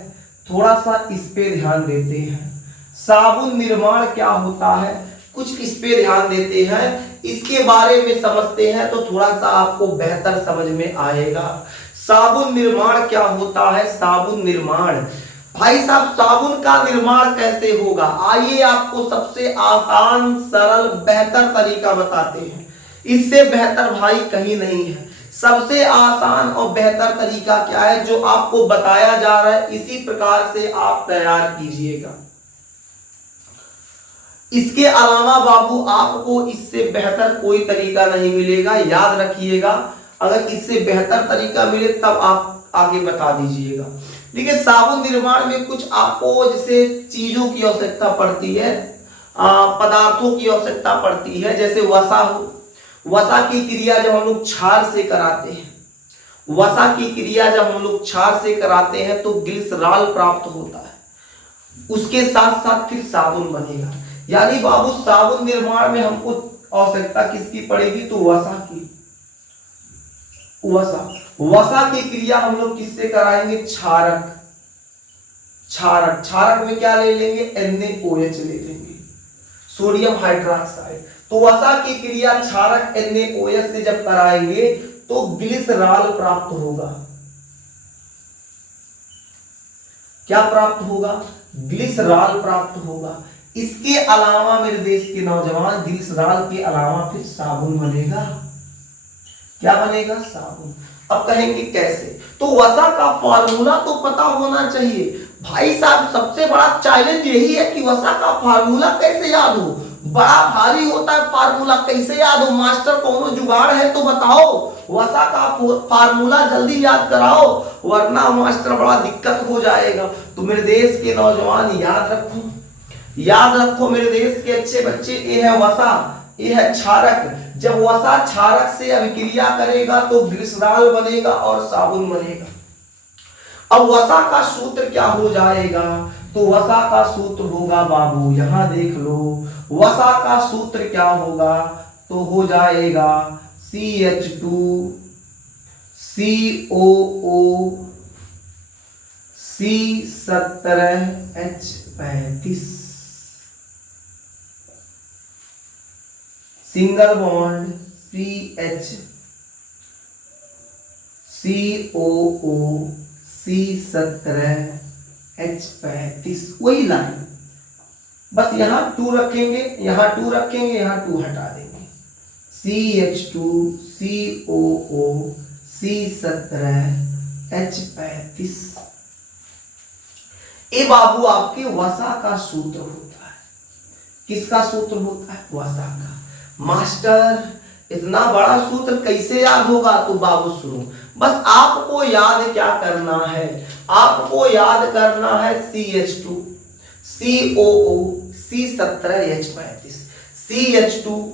थोड़ा सा इस पे ध्यान देते हैं। साबुन निर्माण क्या होता है, कुछ इस पे ध्यान देते हैं, इसके बारे में समझते हैं तो थोड़ा सा आपको बेहतर समझ में आएगा। साबुन निर्माण क्या होता है, साबुन निर्माण, भाई साहब साबुन का निर्माण कैसे होगा, आइए आपको सबसे आसान सरल बेहतर तरीका बताते हैं। इससे बेहतर भाई कहीं नहीं है। सबसे आसान और बेहतर तरीका क्या है, जो आपको बताया जा रहा है इसी प्रकार से आप तैयार कीजिएगा। इसके अलावा बाबू आपको इससे बेहतर कोई तरीका नहीं मिलेगा, याद रखिएगा। अगर इससे बेहतर तरीका मिले तब आप आगे बता दीजिएगा। देखिए साबुन निर्माण में कुछ आपको जैसे चीजों की आवश्यकता पड़ती है, पदार्थों की आवश्यकता पड़ती है। जैसे वसा हो, वसा की क्रिया जब हम लोग क्षार से कराते हैं, वसा की क्रिया जब हम लोग क्षार से कराते हैं तो ग्लिसरॉल प्राप्त होता है, उसके साथ साथ फिर साबुन बनेगा। यानी बाबू साबुन निर्माण में हमको आवश्यकता किसकी पड़ेगी, तो वसा की। वसा की क्रिया हम लोग किससे कराएंगे, क्षारक। क्षारक में क्या ले लेंगे, NaOH ले लेंगे, सोडियम हाइड्रोक्साइड। तो वसा की क्रिया क्षारक NaOH से जब कराएंगे तो ग्लिसरॉल प्राप्त होगा। क्या प्राप्त होगा, ग्लिसरॉल प्राप्त होगा। इसके अलावा मेरे देश के नौजवान, ग्लिसरॉल के अलावा फिर साबुन बनेगा। क्या बनेगा, साबुन। अब कहेंगे कैसे, तो वसा का फार्मूला तो पता होना चाहिए। भाई साहब सबसे बड़ा चैलेंज यही है कि वसा का फार्मूला कैसे याद हो, बड़ा भारी होता है फार्मूला, कैसे याद हो। मास्टर कोनो जुगाड़ है तो बताओ, वसा का फार्मूला जल्दी याद कराओ, वरना मास्टर बड़ा दिक्कत हो जाएगा। तो मेरे देश के नौजवान याद रखो, याद रखो मेरे देश के अच्छे बच्चे, ये है वसा, ये है क्षारक। जब वसा क्षारक से अभिक्रिया करेगा तो ग्लिसरॉल बनेगा और साबुन बनेगा। अब वसा का सूत्र क्या हो जाएगा, तो वसा का सूत्र होगा बाबू, यहां देख लो, वसा का सूत्र क्या होगा, तो हो जाएगा CH2 COO C17H35, single bond CH COO C17H35, वही लाइन, बस यहां 2 रखेंगे, यहां 2 रखेंगे, यहां 2 हटा देंगे। CH2 COO C17H35, ये बाबू आपके वसा का सूत्र होता है। किसका सूत्र होता है, वसा का। मास्टर इतना बड़ा सूत्र कैसे याद होगा, तो बाबू सुनो, बस आपको याद क्या करना है, आपको याद करना है CH2 COO C17H35, CH2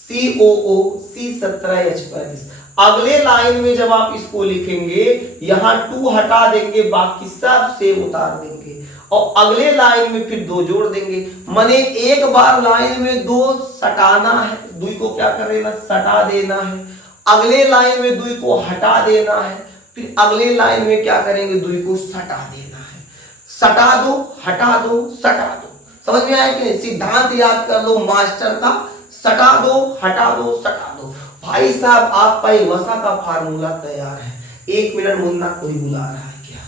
COO C17H35। अगले लाइन में जब आप इसको लिखेंगे यहां 2 हटा देंगे, बाकी सब सेम उतार देंगे और अगले लाइन में फिर 2 जोड़ देंगे। माने एक बार लाइन में 2 सटाना है, 2 को क्या करेगा, सटा देना है। अगले लाइन में 2 को हटा देना है, फिर अगले लाइन में क्या करेंगे, 2 को सटा देना है। सटा दो, हटा दो, सटा दो। समझ में आया कि नहीं? सिद्धांत याद कर लो मास्टर का, सटा दो, हटा दो, सटा दो। भाई साहब आपका ये वसा का फार्मूला तैयार है। 1 मिनट मुन्ना, कोई बुला रहा है क्या?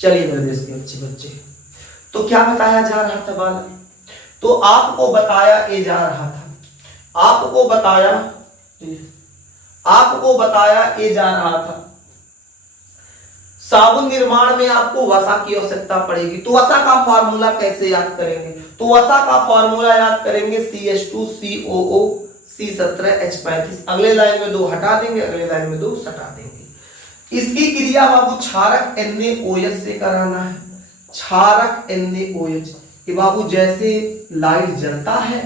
चलिए मेरे देश के अच्छे बच्चे, तो क्या बताया जा रहा था बालक? तो आपको बताया ये जा रहा था, आपको बताया ये जा रहा था साबुन निर्माण में आपको वसा की आवश्यकता पड़ेगी। तो वसा का फार्मूला कैसे याद करेंगे? तो वसा का फार्मूला याद करेंगे CH2COO C17H35। अगले लाइन में 2 हटा देंगे, अगले लाइन में 2 सटा देंगे। इसकी क्रिया बाबू क्षारक NaOH से कराना है। क्षारक NaOH ये बाबू जैसे लाइट जलता है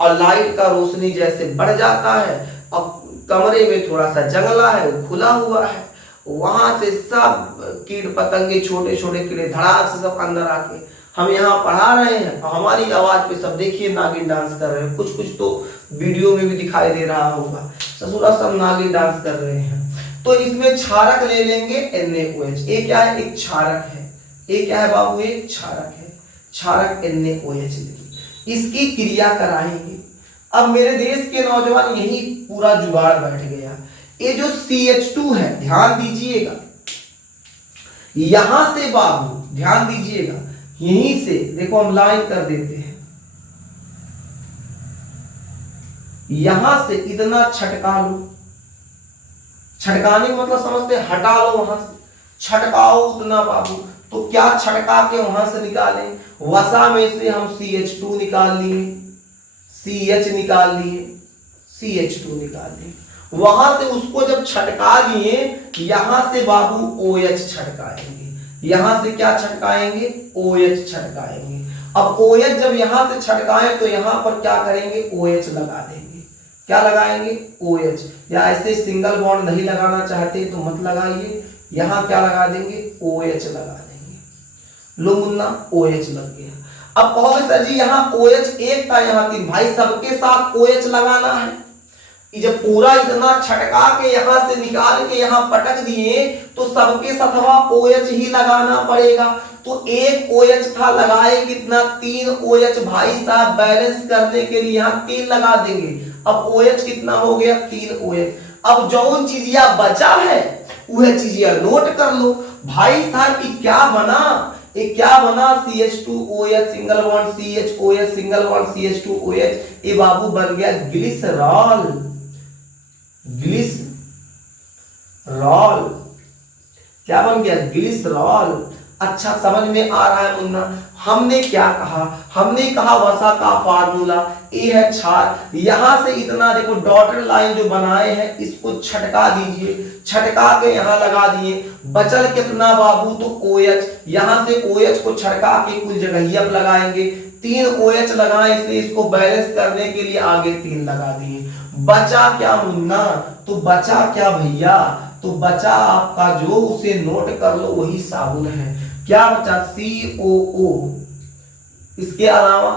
और लाइट का रोशनी जैसे बढ़ जाता है, अब कमरे में थोड़ा सा जंगला है, वो खुला हुआ है, वहां से सब कीट पतंगे, छोटे छोटे कीड़े धड़ाक से सब अंदर आके, हम यहाँ पढ़ा रहे हैं और हमारी आवाज पे सब देखिए नागिन डांस कर रहे हैं। कुछ कुछ तो वीडियो में भी दिखाई दे रहा होगा, ससुरा सब नागिन डांस कर रहे हैं। तो इसमें क्षारक ले लेंगे NaOH। ये क्या है? एक क्षारक है। ये क्या है बाबू? एक क्षारक है। क्षारक NaOH लेंगे, इसकी क्रिया कराएंगे। अब मेरे देश के नौजवान यही पूरा जुगाड़ बैठ गया। ये जो CH2 है, ध्यान दीजिएगा, यहां से बाबू ध्यान दीजिएगा, यहीं से देखो हम लाइन कर देते हैं, यहां से इतना छटका लो। छटकाने का मतलब समझते, हटा लो वहां से, छटकाओ उतना बाबू। तो क्या छटका के वहां से निकालें? वसा में से हम CH2 निकाल लिए, CH निकाल लिए, CH2 निकाल लिए। वहां से उसको जब छटका लिए, यहां से बाबू OH छटकाएंगे। यहां से क्या छटकाएंगे? OH छटकाएंगे। अब OH जब यहां से छटकाएं तो यहां पर क्या करेंगे? OH लगा देंगे। क्या लगाएंगे? OH। या ऐसे सिंगल बॉन्ड नहीं लगाना चाहते तो मत लगाइए, यहां क्या लगा देंगे? OH लगा देंगे। लो मुन्ना, OH लग गया। अब कहोगे सर जी यहाँ OH एक था, यहाँ 3, भाई सबके साथ OH लगाना है। जब पूरा इतना छटका के यहां से निकाल के यहां पटक दिए तो सबके सथवा OH ही लगाना पड़ेगा। तो एक OH था, लगाए कितना? 3 OH। भाई साहब बैलेंस करने के लिए यहाँ 3 लगा देंगे। अब OH कितना हो गया? 3 OH। अब जो चीजिया बचा है वह चीजिया नोट कर लो। भाई साहब ये क्या बना? ये क्या बना? CH2OH single bond CHOH single bond CH2OH। ये बाबू बन गया ग्लिसरॉल। ग्लिसरॉल क्या बन गया? ग्लिसरॉल। अच्छा समझ में आ रहा है मुन्ना? हमने क्या कहा? हमने कहा वसा का फार्मूला ए है क्षार। यहां से इतना देखो डॉटेड लाइन जो बनाए हैं इसको छटका दीजिए, छटका के यहां लगा दिए। बचल कितना बाबू? तो OH। यहां से OH को छटका के कुल जगह अब लगाएंगे। 3 OH लगाए, इसलिए इसको बैलेंस करने के लिए आगे 3 लगा दिए। बचा क्या मुन्ना? तो बचा क्या भैया? तो बचा आपका जो, उसे नोट कर लो, वही साबुन है। क्या बचा? COO, इसके अलावा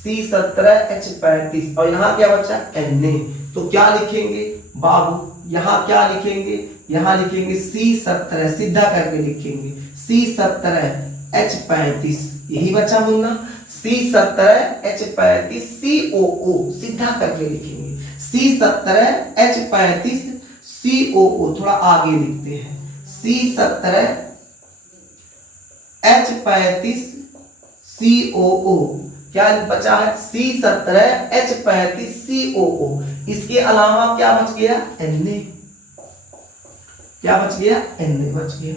C17H35 और यहाँ क्या बचा? Na। तो क्या लिखेंगे बाबू? यहाँ क्या लिखेंगे? यहाँ लिखेंगे C17, सीधा करके लिखेंगे C17 H35, यही बचा मुन्ना। C17 H35 COO, सीधा करके लिखेंगे C17 H35 COO, थोड़ा आगे लिखते हैं C17 H35 COO। क्या बचा है? C17 H35 COO। इसके अलावा क्या बच गया? Na। क्या बच गया? Na बच गया।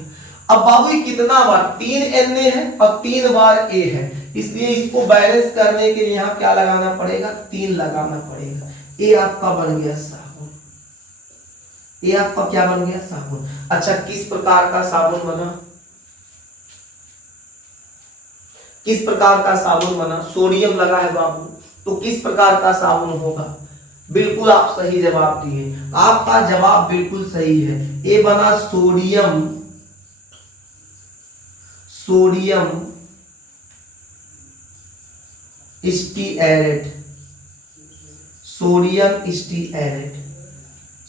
अब बाबू कितना बार? 3 Na है और 3 बार A है, इसलिए इसको बैलेंस करने के लिए यहां क्या लगाना पड़ेगा? 3 लगाना पड़ेगा। A आपका बन गया साबुन। A आपका क्या बन गया? साबुन। अच्छा, किस प्रकार का साबुन बना? किस प्रकार का साबुन बना? सोडियम लगा है बाबू, तो किस प्रकार का साबुन होगा? बिल्कुल आप सही जवाब दिए, आपका जवाब बिल्कुल सही है। ए बना सोडियम, सोडियम स्टीएरेट, सोडियम स्टीएरेट,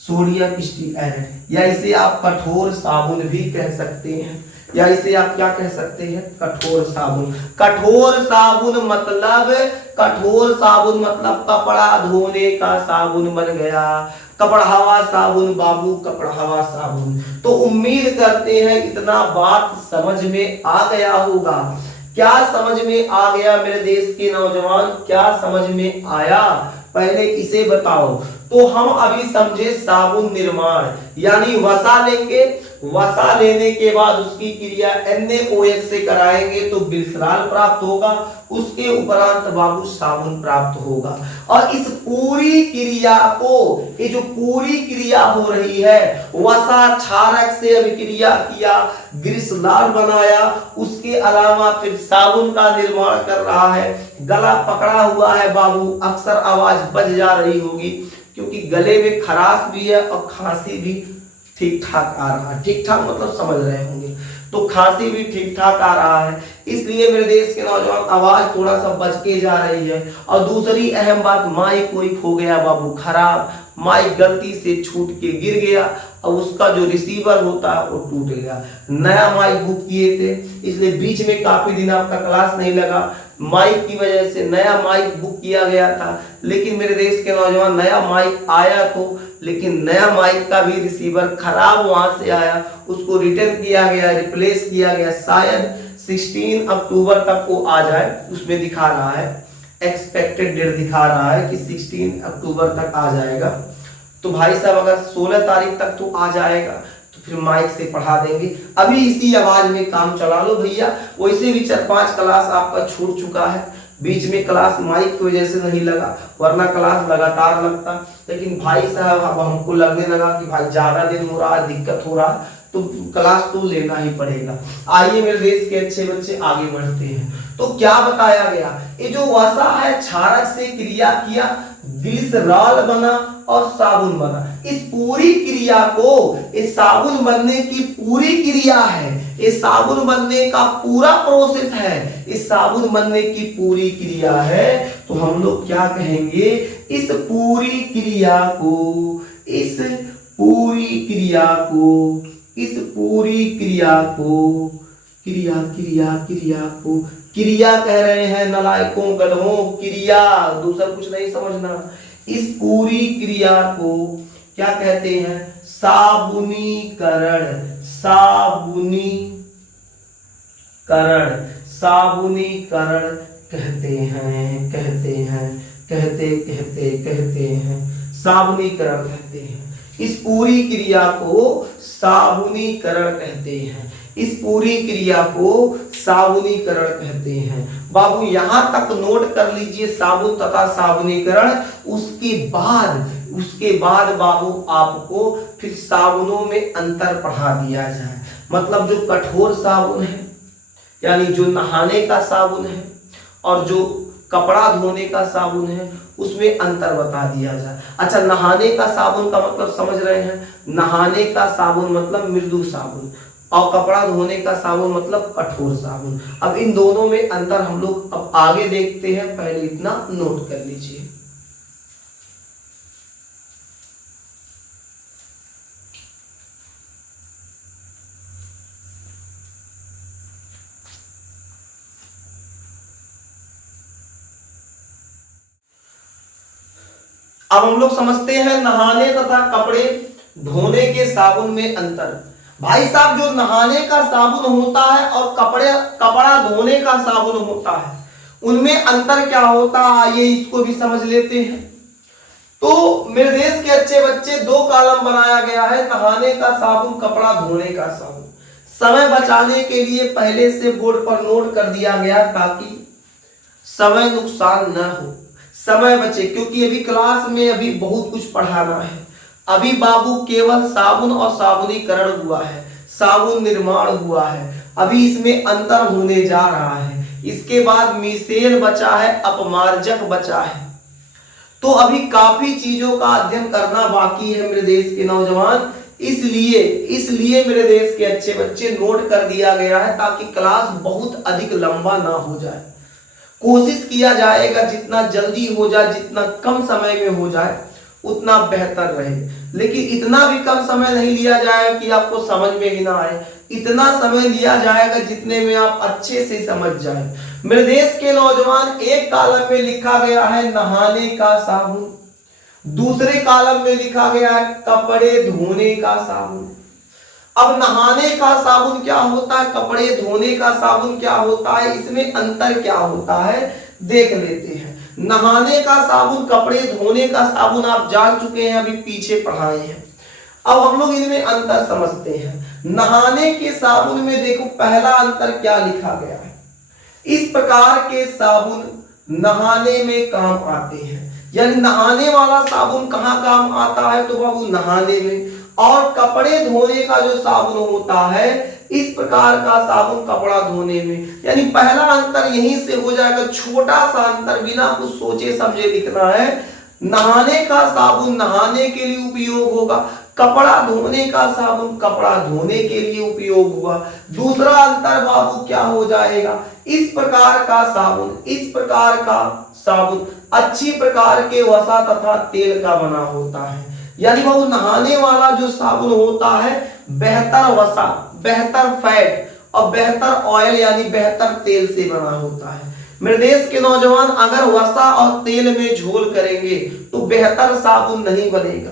सोडियम स्टीएरेट, या इसे आप कठोर साबुन भी कह सकते हैं, या इसे आप क्या कह सकते हैं? कठोर साबुन। कठोर साबुन मतलब, कठोर साबुन मतलब कपड़ा धोने का साबुन बन गया। कपड़हवा साबुन बाबू, कपड़हवा साबुन। तो उम्मीद करते हैं इतना बात समझ में आ गया होगा। क्या समझ में आ गया मेरे देश के नौजवान? क्या समझ में आया? पहले इसे बताओ। तो हम अभी समझे साबुन निर्माण, यानी वसा लेंगे, वसा लेने के बाद उसकी क्रिया NaOH से कराएंगे तो ग्लिसरॉल प्राप्त होगा, उसके उपरांत बाबू साबुन प्राप्त होगा। और इस पूरी क्रिया को, ये जो पूरी क्रिया हो रही है, वसा क्षारक से अभिक्रिया किया, ग्लिसरॉल बनाया, उसके अलावा फिर साबुन का निर्माण कर रहा है। गला पकड़ा हुआ है बाबू, अक्सर आवाज बज जा रही होगी क्योंकि गले में खराश भी है और खांसी भी ठीक ठाक आ रहा है। ठीक ठाक मतलब समझ रहे होंगे, तो खांसी भी ठीक ठाक आ रहा है, इसलिए मेरे देश के नौजवान आवाज थोड़ा सा बच के जा रही है। और दूसरी अहम बात, माइक कोई हो गया बाबू खराब, माइक गलती से छूट के गिर गया और उसका जो रिसीवर होता है वो टूट गया। नया माइक बुक किए थे, इसलिए बीच में काफी दिन आपका क्लास नहीं लगा, माइक की वजह से नया माइक बुक किया गया था। लेकिन मेरे देश के नौजवान नया माइक आया तो, लेकिन नया माइक का भी रिसीवर खराब वहां से आया, उसको रिटर्न किया गया, रिप्लेस किया गया। शायद 16 अक्टूबर तक वो आ जाए, उसमें दिखा रहा है, एक्सपेक्टेड डेट दिखा रहा है कि 16 अक्टूबर तक आ जाएगा। तो भाई साहब अगर 16 तारीख तक तो आ जाएगा तो फिर माइक से पढ़ा देंगे। अभी इसी आवाज में काम चला लो भैया। वैसे भी 4-5 क्लास आपका छूट चुका है, बीच में क्लास माइक की वजह से नहीं लगा, वरना क्लास लगातार लगता। लेकिन भाई साहब अब हमको लगने लगा कि भाई ज्यादा दिन हो रहा है, दिक्कत हो रहा है, तो क्लास तो लेना ही पड़ेगा। आइए मेरे देश के अच्छे बच्चे आगे बढ़ते हैं। तो क्या बताया गया? ये जो वसा है क्षारक से क्रिया किया, ग्लिसरॉल बना और साबुन बना। इस पूरी क्रिया को, इस साबुन बनने की पूरी क्रिया है, इस साबुन बनने का पूरा प्रोसेस है, इस साबुन बनने की पूरी क्रिया है, तो हम लोग क्या कहेंगे? इस पूरी क्रिया को, इस पूरी क्रिया को, इस पूरी क्रिया को, क्रिया क्रिया क्रिया को क्रिया कह रहे हैं नलायकों गधों, क्रिया, दूसरा कुछ नहीं समझना। इस पूरी क्रिया को क्या कहते हैं? साबुनीकरण, साबुनीकरण, साबुनीकरण कहते हैं, कहते हैं, कहते हैं, साबुनीकरण कहते हैं। इस पूरी क्रिया को साबुनीकरण कहते हैं, इस पूरी क्रिया को साबुनीकरण कहते हैं। बाबू यहां तक नोट कर लीजिए, साबुन तथा साबुनीकरण। उसके बाद बाबू आपको फिर साबुनों में अंतर पढ़ा दिया जाए। मतलब जो कठोर साबुन है, यानी जो नहाने का साबुन है, और जो कपड़ा धोने का साबुन है, उसमें अंतर बता दिया जाए। अच्छा, नहाने का साबुन का मतलब समझ रहे हैं? नहाने का साबुन मतलब मृदु साबुन, और कपड़ा धोने का साबुन मतलब कठोर साबुन। अब इन दोनों में अंतर हम लोग अब आगे देखते हैं, पहले इतना नोट कर लीजिए। अब हम लोग समझते हैं नहाने तथा कपड़े धोने के साबुन में अंतर। भाई साहब, जो नहाने का साबुन होता है और कपड़ा धोने का साबुन होता है, उनमें अंतर क्या होता है, आइए इसको भी समझ लेते हैं। तो मेरे देश के अच्छे बच्चे, दो कॉलम बनाया गया है, नहाने का साबुन, कपड़ा धोने का साबुन। समय बचाने के लिए पहले से बोर्ड पर नोट कर दिया गया ताकि समय नुकसान न हो, समय बचे, क्योंकि अभी क्लास में अभी बहुत कुछ पढ़ाना है। अभी बाबू केवल साबुन और साबुनीकरण हुआ है, साबुन निर्माण हुआ है, अभी इसमें अंतर होने जा रहा है। इसके बाद मिसेल बचा है, अपमार्जक बचा है। तो अभी काफी चीजों का अध्ययन करना बाकी है मेरे देश के नौजवान। इसलिए मेरे देश के अच्छे बच्चे नोट कर दिया गया है ताकि क्लास बहुत अधिक लंबा ना हो जाए। कोशिश किया जाएगा जितना जल्दी हो जाए, जितना कम समय में हो जाए उतना बेहतर रहे, लेकिन इतना भी कम समय नहीं लिया जाएगा कि आपको समझ में ही ना आए। इतना समय लिया जाएगा जितने में आप अच्छे से समझ जाए। मेरे देश के नौजवान, एक कॉलम में लिखा गया है नहाने का साबुन, दूसरे कॉलम में लिखा गया है कपड़े धोने का साबुन। अब नहाने का साबुन क्या होता है, कपड़े धोने का साबुन क्या होता है, इसमें अंतर क्या होता है देख लेते हैं। नहाने का साबुन, कपड़े धोने का साबुन आप जान चुके हैं, अभी पीछे पढ़ाए हैं। अब हम लोग इनमें अंतर समझते हैं। नहाने के साबुन में देखो पहला अंतर क्या लिखा गया है, इस प्रकार के साबुन नहाने में काम आते हैं। यानी नहाने वाला साबुन कहाँ काम आता है, तो बाबू नहाने में। और कपड़े धोने का जो साबुन होता है, इस प्रकार का साबुन कपड़ा धोने में। यानी पहला अंतर यहीं से हो जाएगा, छोटा सा अंतर, बिना कुछ सोचे समझे लिखना है। नहाने का साबुन नहाने के लिए उपयोग होगा, कपड़ा धोने का साबुन कपड़ा धोने के लिए उपयोग हुआ। दूसरा अंतर बाबू क्या हो जाएगा, इस प्रकार का साबुन अच्छी प्रकार के वसा तथा तेल का बना होता है। यानी वो नहाने वाला जो साबुन होता है बेहतर वसा, बेहतर फैट और बेहतर ऑयल यानी बेहतर तेल से बना होता है। मेरे देश के नौजवान, अगर वसा और तेल में झोल करेंगे तो बेहतर साबुन नहीं बनेगा।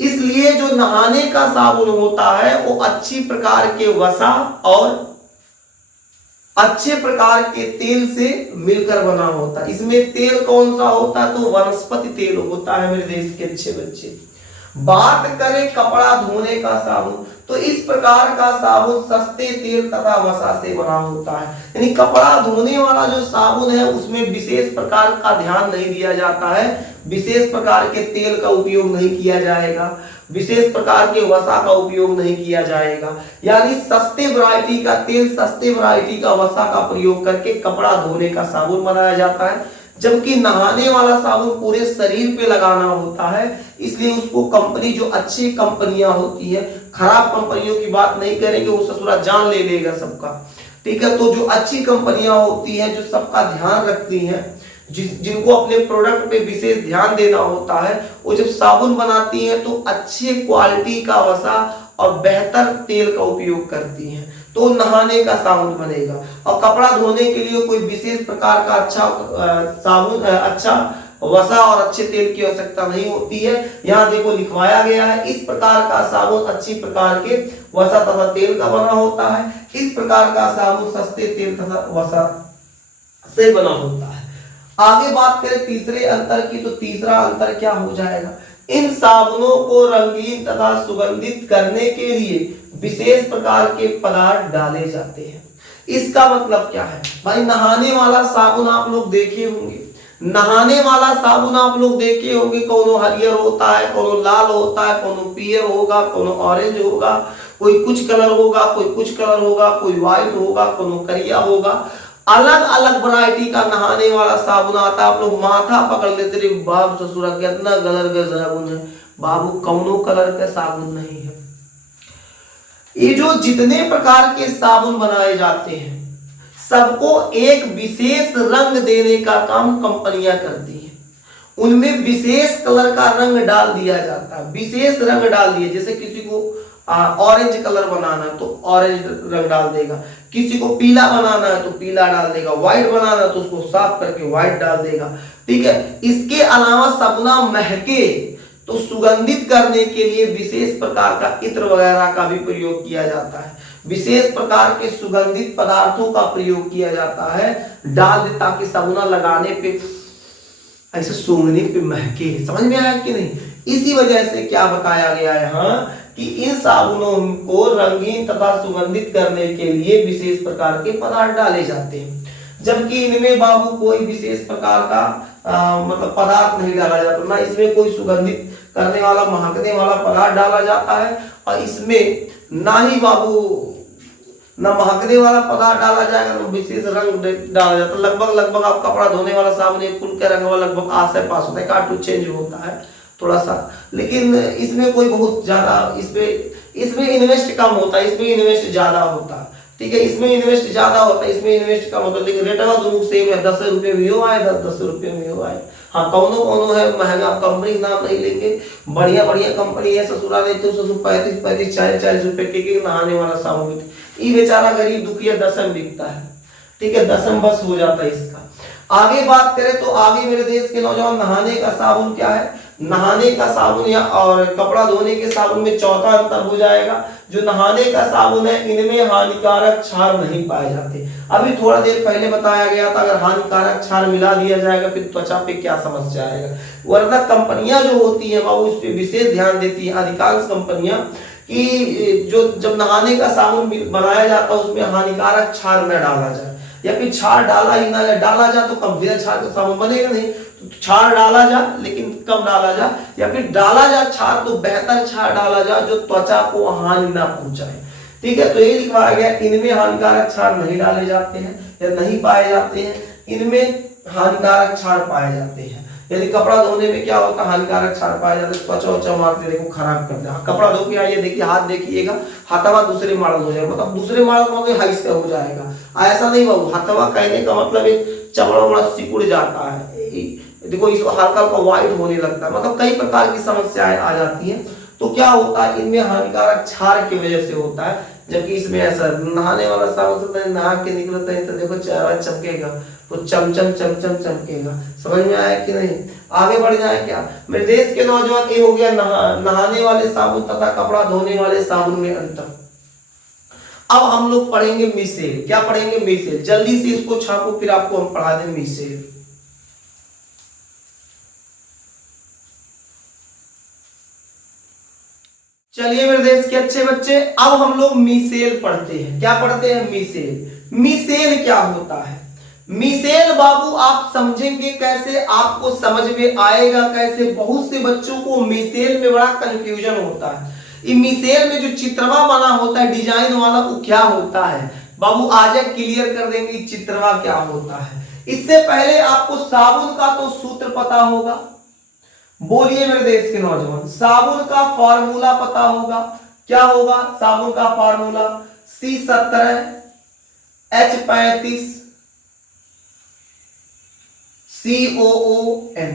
इसलिए जो नहाने का साबुन होता है वो अच्छी प्रकार के वसा और अच्छे प्रकार के तेल से मिलकर बना होता है। इसमें तेल कौन सा होता है, तो वनस्पति तेल होता है मेरे देश के अच्छे बच्चे। बात करें कपड़ा धोने का साबुन, तो इस प्रकार का साबुन सस्ते तेल तथा वसा से बना होता है। यानी कपड़ा धोने वाला जो साबुन है उसमें विशेष प्रकार का ध्यान नहीं दिया जाता है, विशेष प्रकार के तेल का उपयोग नहीं किया जाएगा, विशेष प्रकार के वसा का उपयोग नहीं किया जाएगा। यानी सस्ते वैरायटी का तेल, सस्ते वैरायटी का वसा का प्रयोग करके कपड़ा धोने का साबुन बनाया जाता है। जबकि नहाने वाला साबुन पूरे शरीर पे लगाना होता है, इसलिए उसको कंपनी, जो अच्छी कंपनियां होती है, खराब कंपनियों की बात नहीं करेंगे, वो ससुरा जान ले लेगा सबका, ठीक है। तो जो अच्छी कंपनियां होती हैं, जो सबका ध्यान रखती हैं, जिनको अपने प्रोडक्ट पे विशेष ध्यान देना होता है, वो जब साबुन बनाती हैं तो अच्छे क्वालिटी का वसा और बेहतर तेल का उपयोग करती हैं, तो नहाने का साबुन बनेगा। और कपड़ा धोने के लिए कोई विशेष प्रकार का अच्छा साबुन, अच्छा वसा और अच्छे तेल की आवश्यकता नहीं होती है। यहाँ देखो लिखवाया गया है, इस प्रकार का साबुन अच्छी प्रकार के वसा तथा तेल का बना होता है, इस प्रकार का साबुन सस्ते तेल तथा वसा से बना होता है। आगे बात करें तीसरे अंतर की, तो तीसरा अंतर क्या हो जाएगा, इन साबुनों को रंगीन तथा सुगंधित करने के लिए विशेष प्रकार के पदार्थ डाले जाते हैं। इसका मतलब क्या है भाई, नहाने वाला साबुन आप लोग देखे होंगे, नहाने वाला साबुन आप लोग देखे होंगे, कोनो हरियर होता है, कोनो लाल होता है, कोनो पीयर होगा, कोनो ऑरेंज होगा, कोई कुछ कलर होगा, कोई कुछ कलर होगा, कोई व्हाइट होगा, कोनो करिया होगा। अलग अलग वैरायटी का नहाने वाला साबुन आता है। आप लोग माथा पकड़ लेते रे बाप ससुरा कितना कलर का साबुन है, बाबू कौनो कलर का साबुन नहीं है। ये जो जितने प्रकार के साबुन बनाए जाते हैं, सबको एक विशेष रंग देने का काम कंपनियां करती हैं। उनमें विशेष कलर का रंग डाल दिया जाता है, विशेष रंग डाल दिए। जैसे किसी को ऑरेंज कलर बनाना है तो ऑरेंज रंग डाल देगा, किसी को पीला बनाना है तो पीला डाल देगा, व्हाइट बनाना है तो उसको साफ करके व्हाइट डाल देगा। ठीक है। इसके अलावा साबुना महके तो सुगंधित करने के लिए विशेष प्रकार का इत्र वगैरह का भी प्रयोग किया जाता है, विशेष प्रकार के सुगंधित पदार्थों का प्रयोग किया जाता है डाल दे, ताकि साबुना लगाने पे ऐसे सूंघने पे महके। समझ में आया कि नहीं? इसी वजह से क्या बताया गया है यहाँ कि इन साबुनों को रंगीन तथा सुगंधित करने के लिए विशेष प्रकार के पदार्थ डाले जाते हैं, जबकि इनमें बाबू कोई विशेष प्रकार का मतलब पदार्थ नहीं डाला जाता, ना इसमें कोई सुगंधित करने वाला महकने वाला पदार्थ डाला जाता है, और इसमें ना ही बाबू न महकने वाला पदार्थ डाला जाएगा, न विशेष रंग डाला जाता है। लगभग आप कपड़ा धोने वाला साबुन एक कुल के रंग वाला लगभग आस पास होता है, कार्टून चेंज होता है थोड़ा सा, लेकिन इसमें कोई बहुत ज्यादा इसमें इन्वेस्ट कम होता है, इसमें इन्वेस्ट ज्यादा होता है। ठीक है, इसमें इन्वेस्ट ज्यादा होता है, इसमें इन्वेस्ट कम होता है, लेकिन रेटवा दोनों सेम है। 10 रुपये में हो आए, 10 रुपये में हो आए। हाँ, कौनो है महंगा, कंपनी का नाम नहीं लेंगे, बढ़िया कंपनी है, ससुरा देते 35 40 रुपए के नहाने वाला साबुन, ये बेचारा गरीब दुखिया 10 में बिकता है। ठीक है, 10 में बस हो जाता है इसका। आगे बात करें तो आगे मेरे देश के नौजवान, नहाने का साबुन क्या है? नहाने का साबुन या और कपड़ा धोने के साबुन में चौथा अंतर हो जाएगा। जो नहाने का साबुन है इनमें हानिकारक क्षार नहीं पाए जाते। अभी थोड़ा देर पहले बताया गया था अगर हानिकारक क्षार मिला दिया जाएगा फिर त्वचा पे क्या समस्या आएगा। वरना कंपनियां जो होती है वो उस पर विशेष ध्यान देती है, अधिकांश कंपनियां, कि जो जब नहाने का साबुन बनाया जाता है उसमें हानिकारक क्षार न डाला जाए, या फिर क्षार डाला ही ना जाए। डाला जा तो कम, बिना क्षार का साबुन बनेगा नहीं, तो क्षार डाला जा लेकिन कम डाला जा, या फिर डाला जा क्षार तो बेहतर क्षार डाला जा जो त्वचा को हानि ना पहुंचाए। ठीक है, तो ये लिखवाया गया, इनमें हानिकारक क्षार नहीं डाले जाते हैं या नहीं पाए जाते हैं, इनमें हानिकारक क्षार पाए जाते हैं। यदि कपड़ा धोने में क्या होता है, हानिकारक क्षार पाए जाते हैं, त्वचा मारते देखो खराब कर दे। कपड़ा धो के आइए, देखिए हाथ देखिएगा, हाथवा दूसरे मॉडल हो जाएगा, मतलब दूसरे मॉडल में हाई से हो जाएगा। ऐसा नहीं बाबू, हाथवा कहने का मतलब एक चमड़ा बड़ा सिकुड़ जाता है, देखो इसको हल्का हल्का व्हाइट होने लगता है, मतलब कई प्रकार की समस्याएं आ जाती हैं। तो क्या होता है, इनमें हानिकारक क्षार की वजह से होता है, जबकि इसमें ऐसा नहाने वाला साबुन से नहा के निकलता है तो देखो चेहरा चमकेगा, तो चमचम चमचम चमकेगा। समझ में आया कि नहीं? आगे बढ़ जाए क्या? मेरे देश के नौजवान, ये हो गया नहाने वाले साबुन तथा कपड़ा धोने वाले साबुन में अंतर। अब हम लोग पढ़ेंगे मिसेल। क्या पढ़ेंगे? मिसेल। जल्दी से इसको छापो, फिर आपको हम पढ़ा दें मिसेल। चलिए मेरे देश के अच्छे बच्चे, अब हम लोग मिसेल पढ़ते हैं। क्या पढ़ते हैं? मिसेल। मिसेल क्या होता है? मिसेल बाबू आप समझेंगे कैसे, आपको समझ में आएगा कैसे? बहुत से बच्चों को मिसेल में बड़ा कंफ्यूजन होता है। ये मिसेल में जो चित्रवा बना होता है डिजाइन वाला, वो क्या होता है बाबू? आज क्लियर कर देंगे चित्रवा क्या होता है। इससे पहले आपको साबुन का तो सूत्र पता होगा। बोलिए मेरे देश के नौजवान, साबुन का फॉर्मूला पता होगा। क्या होगा साबुन का फॉर्मूला? C17 H35 COON,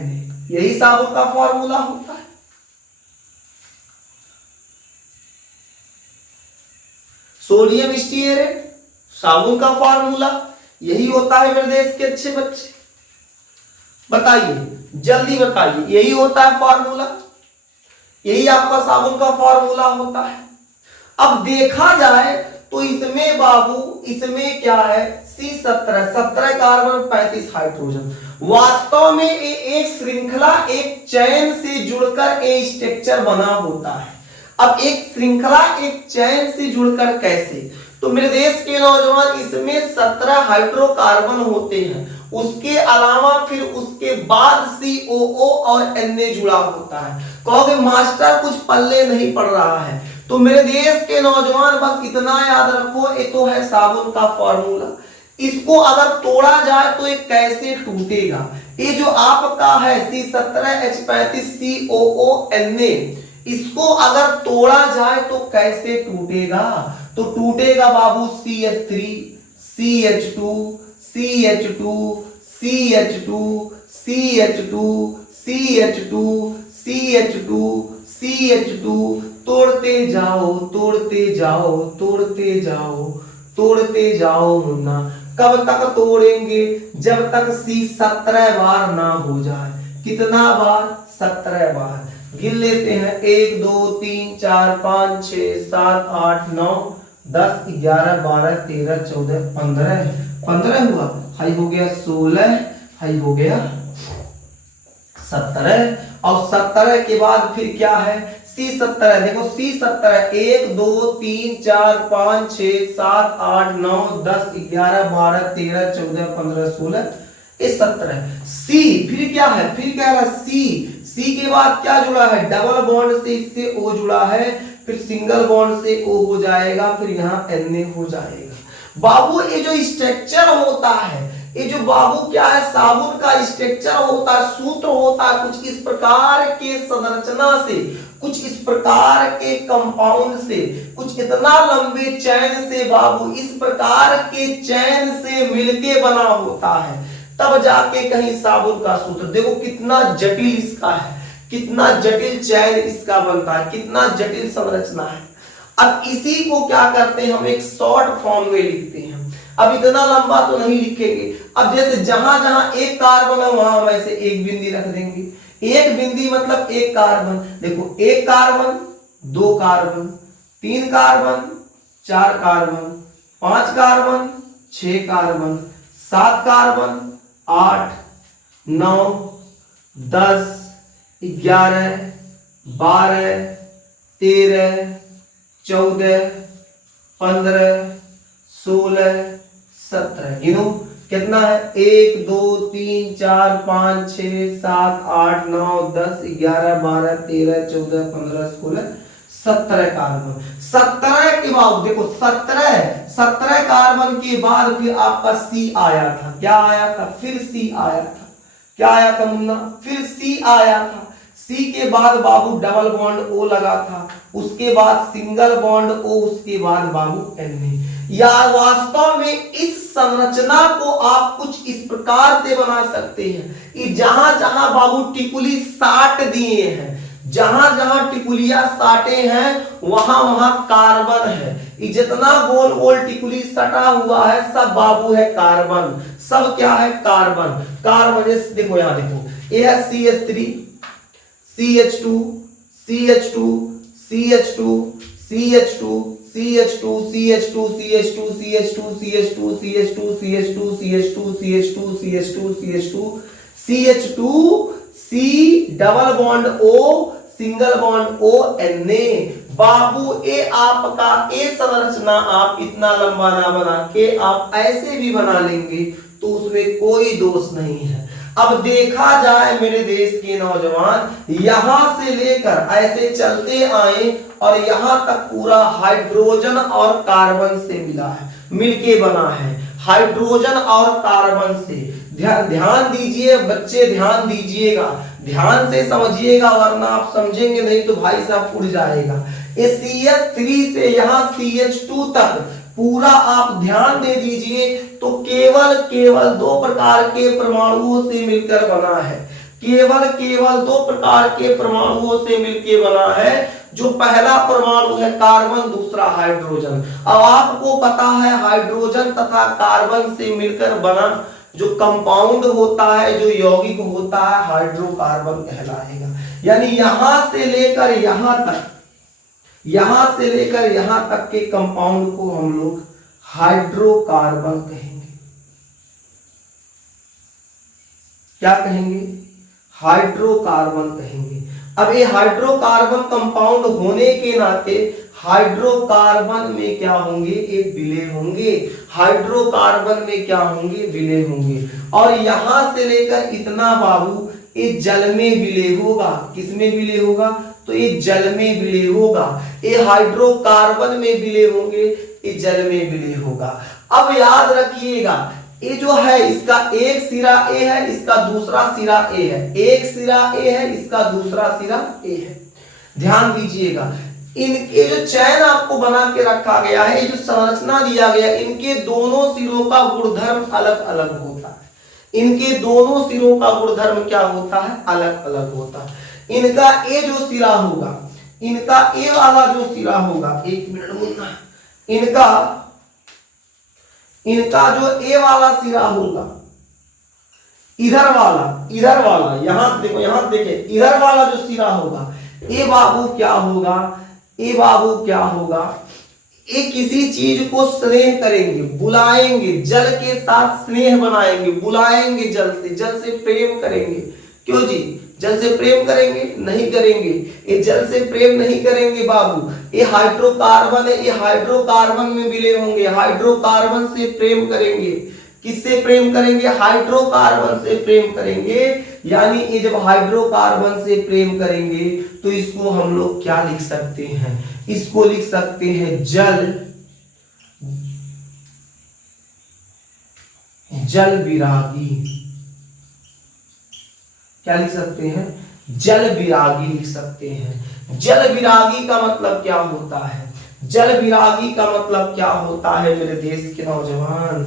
यही साबुन का फॉर्मूला होता है। सोडियम स्टीयरेट साबुन का फॉर्मूला यही होता है मेरे देश के अच्छे बच्चे। बताइए, जल्दी बताइए, यही होता है फॉर्मूला, यही आपका साबुन का फॉर्मूला होता है। अब देखा जाए तो इसमें बाबू, इसमें क्या है? C17 17 carbon 35 hydrogen. वास्तव में एक श्रृंखला एक चैन से जुड़कर एक स्ट्रक्चर बना होता है। अब एक श्रृंखला एक चैन से जुड़कर कैसे? तो मेरे देश के नौजवान, इसमें 17 हाइड्रोकार्बन होते हैं, उसके अलावा फिर उसके बाद COO और Na जुड़ा होता है। कहोगे मास्टर कुछ पल्ले नहीं पड़ रहा है, तो मेरे देश के नौजवान बस इतना याद रखो, ये तो है साबुन का फॉर्मूला। इसको अगर तोड़ा जाए तो ये कैसे टूटेगा? ये जो आपका है C17 H35 COO Na, इसको अगर तोड़ा जाए तो कैसे टूटेगा? तो टूटेगा बाबू CH3 CH2 CH2 CH2 CH2 CH2 CH2 CH2, तोड़ते जाओ तोड़ते जाओ तोड़ते जाओ तोड़ते जाओ मुन्ना। कब तक तोड़ेंगे? जब तक सी 17 बार ना हो जाए। कितना बार? 17 बार। गिन लेते हैं, 1 2 3 4 5 6 7 8 9 10 11 12 13 14 15 15 हुआ। हाई हो गया 16, हाई हो गया 17। और 17 के बाद फिर क्या है? सी 17। देखो सी 17 1 2 3 4 5 6 7 8 9 10 11 12 13 14 15 16, ये 17। सी फिर क्या है? फिर क्या है? सी सी के बाद क्या जुड़ा है? डबल बॉन्ड से इससे ओ जुड़ा है, फिर सिंगल बॉन्ड से ओ हो जाएगा, फिर यहाँ Na हो जाएगा। बाबू ये जो स्ट्रक्चर होता है, ये जो बाबू क्या है, साबुन का स्ट्रक्चर होता है, सूत्र होता है, कुछ इस प्रकार के संरचना से, कुछ इस प्रकार के कंपाउंड से, कुछ इतना लंबे चैन से बाबू, इस प्रकार के चैन से मिलके बना होता है, तब जाके कहीं साबुन का सूत्र। देखो कितना जटिल इसका है, कितना जटिल चैन इसका बनता है, कितना जटिल संरचना है। अब इसी को क्या करते हैं हम, एक शॉर्ट फॉर्म में लिखते हैं। अब इतना लंबा तो नहीं लिखेंगे। अब जैसे जहां जहां एक कार्बन है वहां हम ऐसे एक बिंदी रख देंगे। एक बिंदी मतलब एक कार्बन। देखो एक कार्बन, दो कार्बन, तीन कार्बन, चार कार्बन, पांच कार्बन, छह कार्बन, सात कार्बन, 8 9 10 11 12 13 14 15 16 17। गिनो कितना है? 1 2 3 4 5 6 7 8 9 10 11 12 13 14 15 16 17 कार्बन। 17 के बाद देखो 17 कार्बन के बाद फिर आपका सी आया था। क्या आया था? फिर सी आया था। क्या आया था मुन्ना? फिर सी आया था। सी के बाद बाबू डबल बॉन्ड ओ लगा था, उसके बाद सिंगल बॉन्ड ओ, उसके बाद बाबू Na। या वास्तव में इस संरचना को आप कुछ इस प्रकार से बना सकते हैं कि जहां जहां बाबू टिकुली साट दिए हैं, जहां जहां टिकुलियां साटे हैं वहां वहां कार्बन है। जितना गोल गोल टिकुली सटा हुआ है सब बाबू है कार्बन, सब क्या है? कार्बन। कार्बन देखो यहां देखो, ये है CH3 CH2 CH2 CH2 CH2 CH2 CH2 CH2 CH2 CH2 CH2 CH2 CH2 CH2 CH2 CH2 CH2 C double bond O single bond O Na। बाबू ए आपका ए संरचना आप इतना लंबा ना बना के आप ऐसे भी बना लेंगे तो उसमें कोई दोष नहीं है। अब देखा जाए मेरे देश के नौजवान, यहां से लेकर ऐसे चलते आए और यहां तक पूरा हाइड्रोजन और कार्बन से मिला है, मिलके बना है हाइड्रोजन और कार्बन से। ध्यान दीजिए बच्चे, ध्यान दीजिएगा, ध्यान से समझिएगा वरना आप समझेंगे नहीं तो भाई साहब उड़ जाएगा। इस CH3 से यहां CH2 तक पूरा आप ध्यान दे दीजिए तो केवल दो प्रकार के परमाणुओं से मिलकर बना है। केवल दो प्रकार के परमाणुओं से मिलकर बना है। जो पहला परमाणु है कार्बन, दूसरा हाइड्रोजन। अब आपको पता है हाइड्रोजन तथा कार्बन से मिलकर बना जो कंपाउंड होता है, जो यौगिक होता है, हाइड्रोकार्बन कहलाएगा। यानी यहां से लेकर यहां तक के कंपाउंड को हम लोग हाइड्रोकार्बन कहेंगे। क्या कहेंगे? हाइड्रोकार्बन कहेंगे। अब ये हाइड्रोकार्बन कंपाउंड होने के नाते हाइड्रोकार्बन में क्या होंगे? ये विलय होंगे। हाइड्रोकार्बन में क्या होंगे? विलय होंगे। और यहां से लेकर इतना बाबू ये जल में विलय होगा। किस में विलय होगा? तो ये जल में विलय होगा। ये हाइड्रोकार्बन में विलय होंगे, ये जल में विलय होगा। अब याद रखिएगा ये जो है इसका एक सिरा ए है, इसका दूसरा सिरा ए है। एक सिरा ए है, इसका दूसरा सिरा ए है। ध्यान दीजिएगा, इनके जो चैन आपको बना के रखा गया है, ये जो संरचना दिया गया, इनके दोनों सिरों का गुणधर्म अलग अलग होता है। इनके दोनों सिरों का गुणधर्म क्या होता है? अलग अलग होता है। इनका ए जो सिरा होगा, इनका ए वाला जो सिरा होगा, एक मिनट मुन्ना, इनका इनका जो ए वाला सिरा होगा, इधर वाला यहां से देखो, यहां से देखे, इधर वाला जो सिरा होगा, ए बाबू क्या होगा, ए बाबू क्या होगा, ये किसी चीज को स्नेह करेंगे, बुलाएंगे, जल के साथ स्नेह बनाएंगे, बुलाएंगे जल से प्रेम करेंगे। क्यों जी, जल से प्रेम करेंगे? नहीं करेंगे, ये जल से प्रेम नहीं करेंगे बाबू, ये हाइड्रोकार्बन है, ये हाइड्रोकार्बन में विलय होंगे, हाइड्रोकार्बन से प्रेम करेंगे। किससे प्रेम करेंगे? हाइड्रोकार्बन से प्रेम करेंगे। यानी ये जब हाइड्रोकार्बन से प्रेम करेंगे तो इसको हम लोग क्या लिख सकते हैं? इसको लिख सकते हैं जल विरागी। क्या लिख सकते हैं? जल विरागी लिख सकते हैं। जल विरागी का मतलब क्या होता है? जल विरागी का मतलब क्या होता है मेरे देश के नौजवान?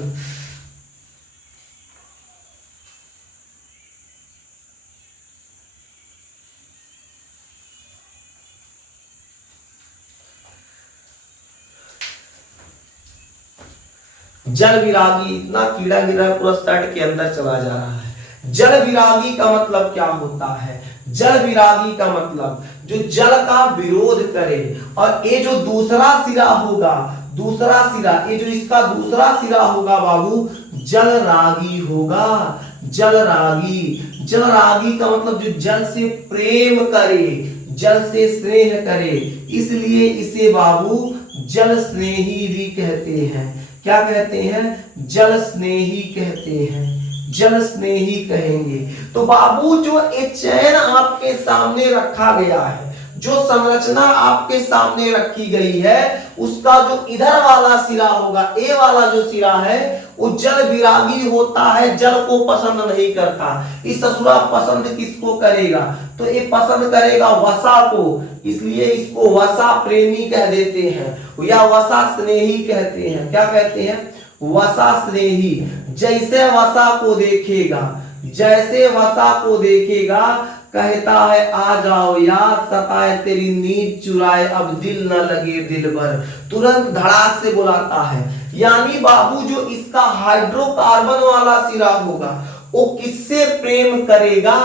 जल विरागी, इतना कीड़ा गिरा पूरा शर्ट के अंदर चला जा रहा है। जल विरागी का मतलब क्या होता है? जल विरागी का मतलब जो जल का विरोध करे, और ये जो दूसरा सिरा होगा, दूसरा सिरा, ये जो इसका दूसरा सिरा होगा बाबू, जल रागी होगा। जल रागी, जल रागी का मतलब जो जल से प्रेम करे, जल से स्नेह करे, इसलिए इसे बाबू जल स्नेही भी कहते हैं। क्या कहते हैं? जल स्नेही कहते हैं, जल स्नेही कहेंगे। तो बाबू जो एक चयन आपके सामने रखा गया है, जो संरचना आपके सामने रखी गई है, उसका जो इधर वाला सिरा होगा, ए वाला जो सिरा है, वो जल विरागी होता है, जल को पसंद नहीं करता। इस ससुरा पसंद किसको करेगा? तो ये पसंद करेगा वसा को, इसलिए इसको वसा प्रेमी कह देते हैं या वसा स्नेही कहते हैं। क्या कहते हैं? वसा स्नेही। जैसे वसा को देखेगा, जैसे वसा को देखेगा, कहता है आ जाओ याद सताए तेरी नींद चुराए, अब दिल न लगे दिल भर, तुरंत धड़ाक से बुलाता है। यानी बाबू जो इसका हाइड्रोकार्बन वाला सिरा होगा, वो किससे प्रेम करेगा?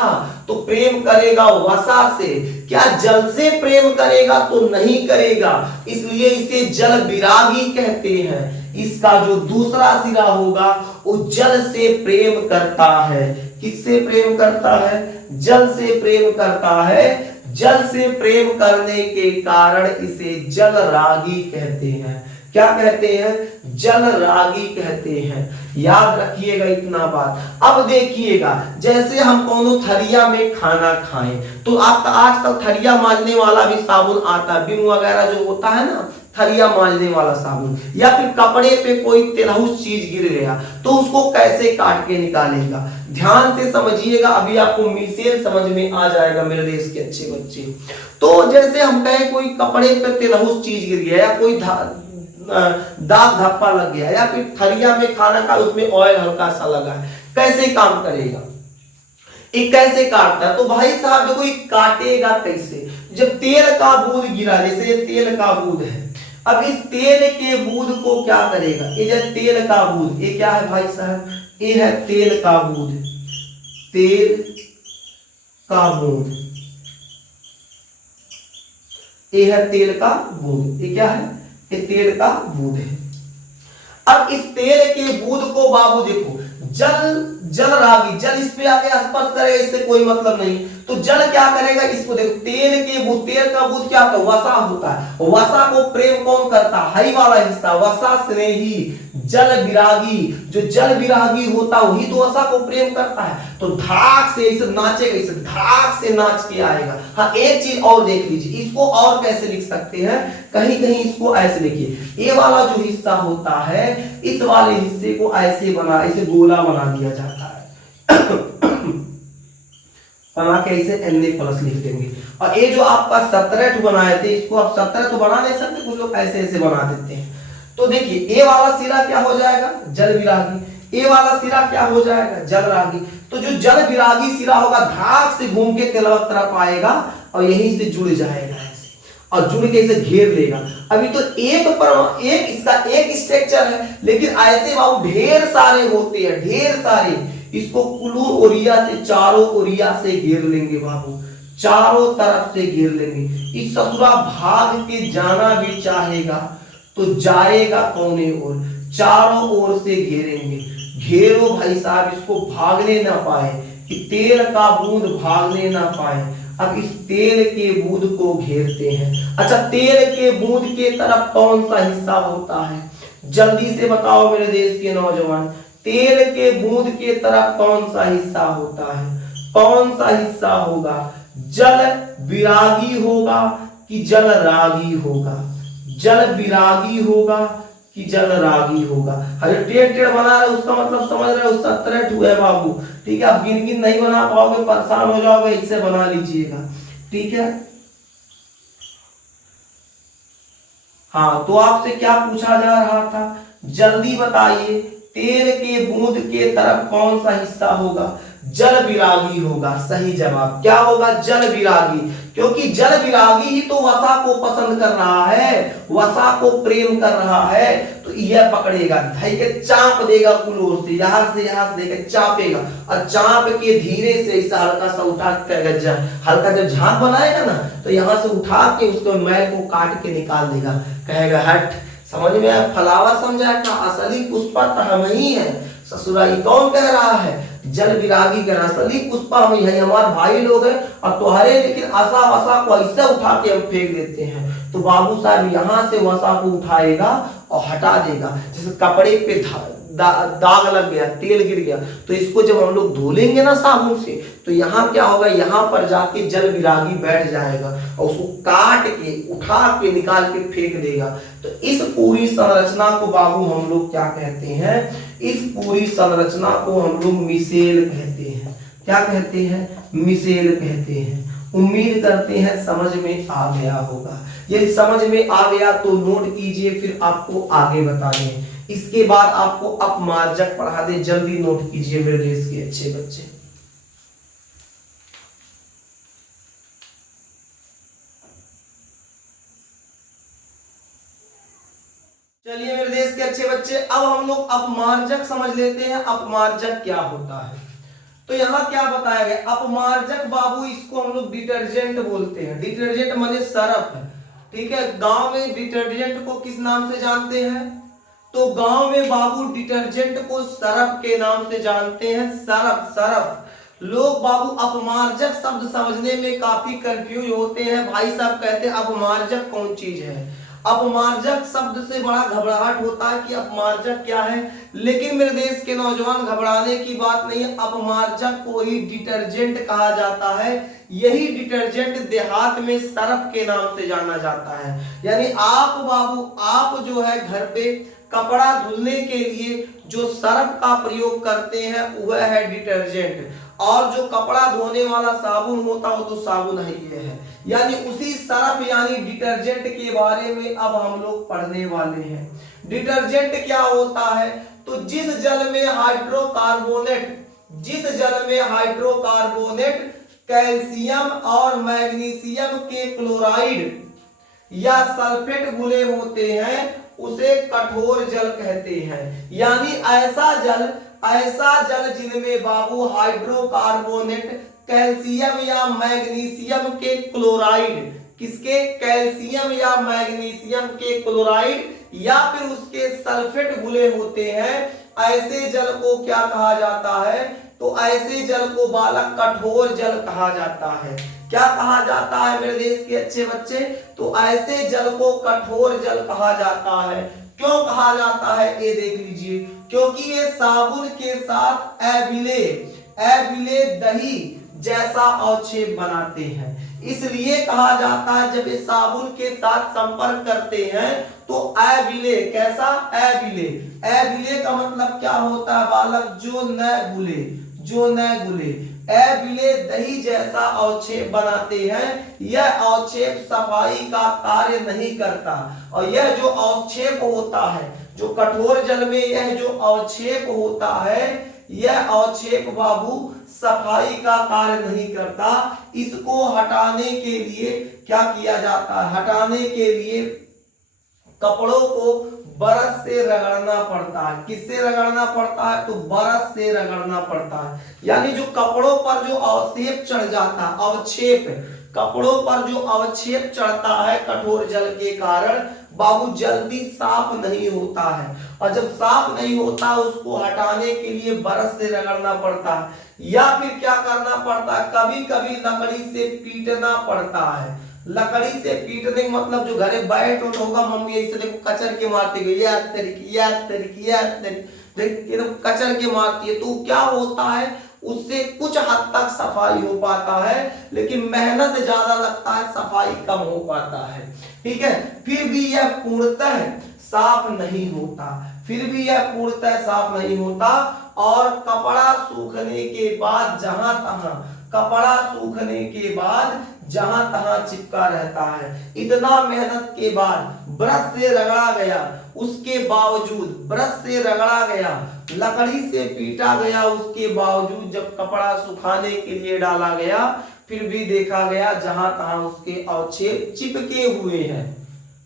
तो प्रेम करेगा वसा से। क्या जल से प्रेम करेगा? तो नहीं करेगा, इसलिए इसे जल विरागी कहते हैं। इसका जो दूसरा सिरा होगा वो जल से प्रेम करता है। किससे प्रेम करता है? जल से प्रेम करता है। जल से प्रेम करने के कारण इसे जल रागी कहते हैं। क्या कहते हैं? जल रागी कहते हैं। याद रखिएगा इतना बात। अब देखिएगा, जैसे हम कोनो थरिया में खाना खाएं तो आपका आजकल थरिया मांजने वाला भी साबुन आता है, विम वगैरह जो होता है ना, थरिया मांजने वाला साबुन, या फिर कपड़े पे कोई तेलहुस चीज गिर गया तो उसको कैसे काट के निकालेगा? ध्यान से समझिएगा, अभी आपको मिसेल समझ में आ जाएगा मेरे देश के अच्छे बच्चे। तो जैसे हम कहें कोई कपड़े पे तेलहुस चीज गिर गया, या कोई दाग धब्बा लग गया, या फिर थरिया में खाना का उसमें ऑयल हल्का सा लगा है, कैसे काम करेगा? ये कैसे काटता है? तो भाई साहब देखो, ये काटेगा कैसे? जब तेल का बूंद गिरा, जैसे तेल का बूंद है, अब इस तेल के बूंद को क्या करेगा? ये जो तेल का बूंद, ये क्या है भाई साहब? ये है तेल का बूंद, तेल का बूंद, ये है तेल का बूंद। ये क्या है? ये तेल का बूंद है। अब इस तेल के बूंद को बाबू देखो, जल रागी, जल इस पे आके स्पर्श करेगा, इससे कोई मतलब नहीं, तो जल क्या करेगा? इसको देखो, तेल के बूंद, तेल का बूंद क्या होता है? वसा होता है। वसा को प्रेम कौन करता है? हई वाला हिस्सा, वसा स्नेही। जल विरागी, जो जल विरागी होता है वही तो वसा को प्रेम करता है। तो धाक से इसे नाचेगा, इसे धाक से नाच के आएगा। हाँ, एक चीज और देख लीजिए, इसको और कैसे लिख सकते हैं? कहीं कहीं इसको ऐसे लिखिए, ये वाला जो हिस्सा होता है, इस वाले हिस्से को ऐसे बना, इसे गोला बना दिया जाता है बना के इसे Na+ लिख देंगे। और ये जो आपका 17 बनाए थे, इसको आप 17 तो बना नहीं सकते, कुछ लोग ऐसे ऐसे बना देते हैं। तो देखिए, ए वाला सिरा क्या हो जाएगा? जल विरागी। ए वाला सिरा क्या हो जाएगा? जल रागी। तो जो जल विरागी सिरा होगा, धाक से घूम के तेलवत तरफ आएगा और यहीं से जुड़ जाएगा ऐसे। और जुड़ के इसे घेर लेगा। अभी तो एक इसका एक स्ट्रक्चर है, लेकिन ऐसे बाबू ढेर सारे होते हैं, ढेर सारे। इसको कुल्लू ओरिया से, चारों ओरिया से घेर लेंगे बाबू, चारों तरफ से घेर लेंगे। इस ससुरा भाग के जाना भी चाहेगा तो जाएगा कौने ओर, चारों ओर से घेरेंगे। घेरो भाई साहब, इसको भागने ना पाए, कि तेल का बूंद भागने ना पाए। अब इस तेल के बूंद को घेरते हैं। अच्छा, तेल के बूंद के तरफ कौन सा हिस्सा होता है, जल्दी से बताओ मेरे देश के नौजवान। तेल के बूंद के तरफ कौन सा हिस्सा होता है, कौन सा हिस्सा होगा? जल विरागी होगा कि जल रागी होगा? जल विरागी होगा कि जल रागी होगा? अरे टेढ़ टेढ़ बना रहे, उसका मतलब समझ रहे हो, 17 हुआ है बाबू। ठीक है, आप गिन गिन नहीं बना पाओगे, परेशान हो जाओगे, इससे बना लीजिएगा। ठीक है, हाँ, तो आपसे क्या पूछा जा रहा था, जल्दी बताइए। तेल के बूंद के तरफ कौन सा हिस्सा होगा? जल विरागी होगा। सही जवाब क्या होगा? जल विरागी, क्योंकि जल विरागी ही तो वसा को पसंद कर रहा है, वसा को प्रेम कर रहा है। तो यह पकड़ेगा, धई के चाप देगा कुलोर से, यहां से देकर चापेगा, और चाप के धीरे से इसे हल्का सा उठा के, हल्का जब झाग बनाएगा ना, तो यहां से उठा के उसको मैल को काट के निकाल देगा। कहेगा हट, समझ में आया? फ्लावर समझा का असली पुष्पा तो हम ही है। ससुराई कौन कह रहा है? जल विरागी कह रहा है। असली पुष्पा हम यही, हमारे भाई लोग हैं, और तुम्हारे लेकिन आशा वसा को ऐसे उठा के हम फेंक देते हैं। तो बाबू साहब यहां से वसा को उठाएगा और हटा देगा। जैसे कपड़े पे दाग लग गया, तेल गिर गया, तो इसको जब हम लोग धो लेंगे ना साबुन से, तो यहाँ क्या होगा, यहाँ पर जाके जल विरागी बैठ जाएगा और उसको काट के उठा के निकाल के फेंक देगा। तो इस पूरी संरचना को बाबू हम लोग क्या कहते हैं? इस पूरी संरचना को हम लोग मिसेल कहते हैं। क्या कहते हैं? मिसेल कहते हैं। उम्मीद करते हैं समझ में आ गया होगा। यदि समझ में आ गया तो नोट कीजिए, फिर आपको आगे बताएं। इसके बाद आपको अपमार्जक पढ़ा दे, जल्दी नोट कीजिए मेरे देश के अच्छे बच्चे। चलिए मेरे देश के अच्छे बच्चे, अब हम लोग अपमार्जक समझ लेते हैं। अपमार्जक क्या होता है? तो यहाँ क्या बताया गया? अपमार्जक बाबू, इसको हम लोग डिटर्जेंट बोलते हैं। डिटर्जेंट माने सरफ है। ठीक है, गांव में डिटर्जेंट को किस नाम से जानते हैं? तो गांव में बाबू डिटर्जेंट को सरफ के नाम से जानते हैं। Surf, Surf. लोग बाबू अपमार्जक शब्द समझने में काफी कंफ्यूज होते हैं। भाई साहब कहते हैं अपमार्जक कौन चीज है? अपमार्जक शब्द से बड़ा घबराहट होता है कि अपमार्जक क्या है, लेकिन मेरे देश के नौजवान घबराने की बात नहीं है। अपमार्जक को ही डिटर्जेंट कहा जाता है। यही डिटर्जेंट देहात में सरफ के नाम से जाना जाता है। यानी आप बाबू, आप जो है घर पे कपड़ा धुलने के लिए जो सरफ का प्रयोग करते हैं वह है डिटर्जेंट, और जो कपड़ा धोने वाला साबुन होता है तो साबुन है ये है। यानी उसी सरफ यानी डिटर्जेंट के बारे में अब हम लोग पढ़ने वाले हैं। डिटर्जेंट क्या होता है? तो जिस जल में हाइड्रोकार्बोनेट कैल्शियम और मैग्नीशियम के क्लोराइड या सल्फेट घुले होते हैं उसे कठोर जल कहते हैं। यानी ऐसा जल जिनमें बाबू हाइड्रोकार्बोनेट, कैल्शियम या मैग्नीशियम के क्लोराइड, किसके? कैल्शियम या मैग्नीशियम के क्लोराइड या फिर उसके सल्फेट घुले होते हैं, ऐसे जल को क्या कहा जाता है? तो ऐसे जल को बालक कठोर जल कहा जाता है। क्या कहा जाता है मेरे देश के अच्छे बच्चे? तो ऐसे जल को कठोर जल कहा जाता है। क्यों कहा जाता है ये देख लीजिए, क्योंकि ये साबुन के साथ एबिले दही जैसा अवक्षेप बनाते हैं, इसलिए कहा जाता है जब ये साबुन के साथ संपर्क करते हैं तो एबिले, कैसा? एबिले का मतलब क्या होता है बालक? जो न घुले। एबिले दही जैसा अवक्षेप बनाते हैं। यह अवक्षेप सफाई का कार्य नहीं करता, और यह जो अवक्षेप होता है, जो कठोर जल में यह जो अवक्षेप होता है, यह अवक्षेप बाबू सफाई का कार्य नहीं करता। इसको हटाने के लिए क्या किया जाता है, हटाने के लिए कपड़ों को ब्रश से रगड़ना पड़ता है। किससे रगड़ना पड़ता है, तो ब्रश से रगड़ना पड़ता है। यानी जो कपड़ों पर जो अवक्षेप चढ़ जाता है, अवक्षेप, कपड़ों पर जो अवक्षेप चढ़ता है कठोर जल के कारण, बाबू जल्दी साफ नहीं होता है। और जब साफ नहीं होता उसको हटाने के लिए ब्रश से रगड़ना पड़ता है, या फिर क्या करना पड़ता है, कभी कभी लकड़ी से पीटना पड़ता है। लकड़ी से पीटने का मतलब जो घरे बैट होगा, मम्मी ऐसे देखो कचर के मारती है, कचर के मारती है, तो क्या होता है, उससे कुछ हद तक सफाई हो पाता है, लेकिन मेहनत ज्यादा लगता है, सफाई कम हो पाता है। ठीक है, फिर भी यह पूर्णतः साफ नहीं होता, फिर भी यह पूर्णतः साफ नहीं होता। और कपड़ा सूखने के बाद जहां तहां, कपड़ा सूखने के बाद जहां तहां चिपका रहता है। इतना मेहनत के बाद ब्रश से रगड़ा गया, उसके बावजूद ब्रश से रगड़ा गया, लकड़ी से पीटा गया, उसके बावजूद जब कपड़ा सुखाने के लिए डाला गया, फिर भी देखा गया जहां तहां उसके अवक्षेप चिपके हुए हैं,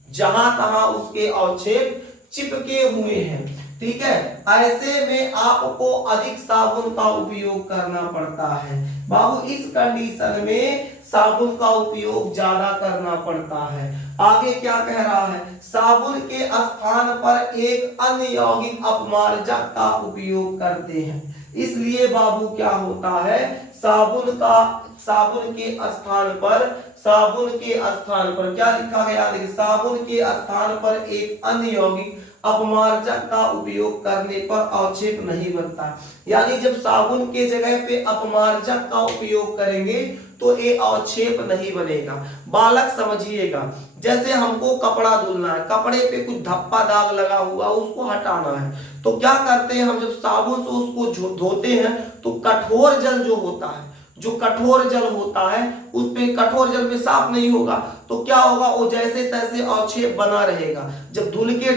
जहां तहां उसके अवक्षेप चिपके हुए हैं। ठीक है, ऐसे में आपको अधिक साबुन का उपयोग करना पड़ता है। बाबू इस कंडीशन में साबुन का उपयोग ज्यादा करना पड़ता है। आगे क्या कह रहा है, साबुन के स्थान पर एक अन्य यौगिक अपमार्जक का उपयोग करते हैं। इसलिए बाबू क्या होता है, साबुन के स्थान पर क्या लिखा गया, देखिए साबुन के स्थान पर एक अन्य यौगिक अपमार्जक का उपयोग करने पर अवक्षेप नहीं बनता। यानी जब साबुन के जगह पे अपमार्जक का उपयोग करेंगे तो ये अवक्षेप नहीं बनेगा। बालक समझिएगा, जैसे हमको कपड़ा धुलना है, कपड़े पे कुछ धब्बा दाग लगा हुआ उसको हटाना है, तो क्या करते हैं हम, जब साबुन से उसको धोते हैं तो कठोर जल जो होता है, जो कठोर जल होता है उस पे, कठोर जल में साफ नहीं होगा तो क्या होगा, वो जैसे तैसे अवक्षेप बना रहेगा। जब धुल के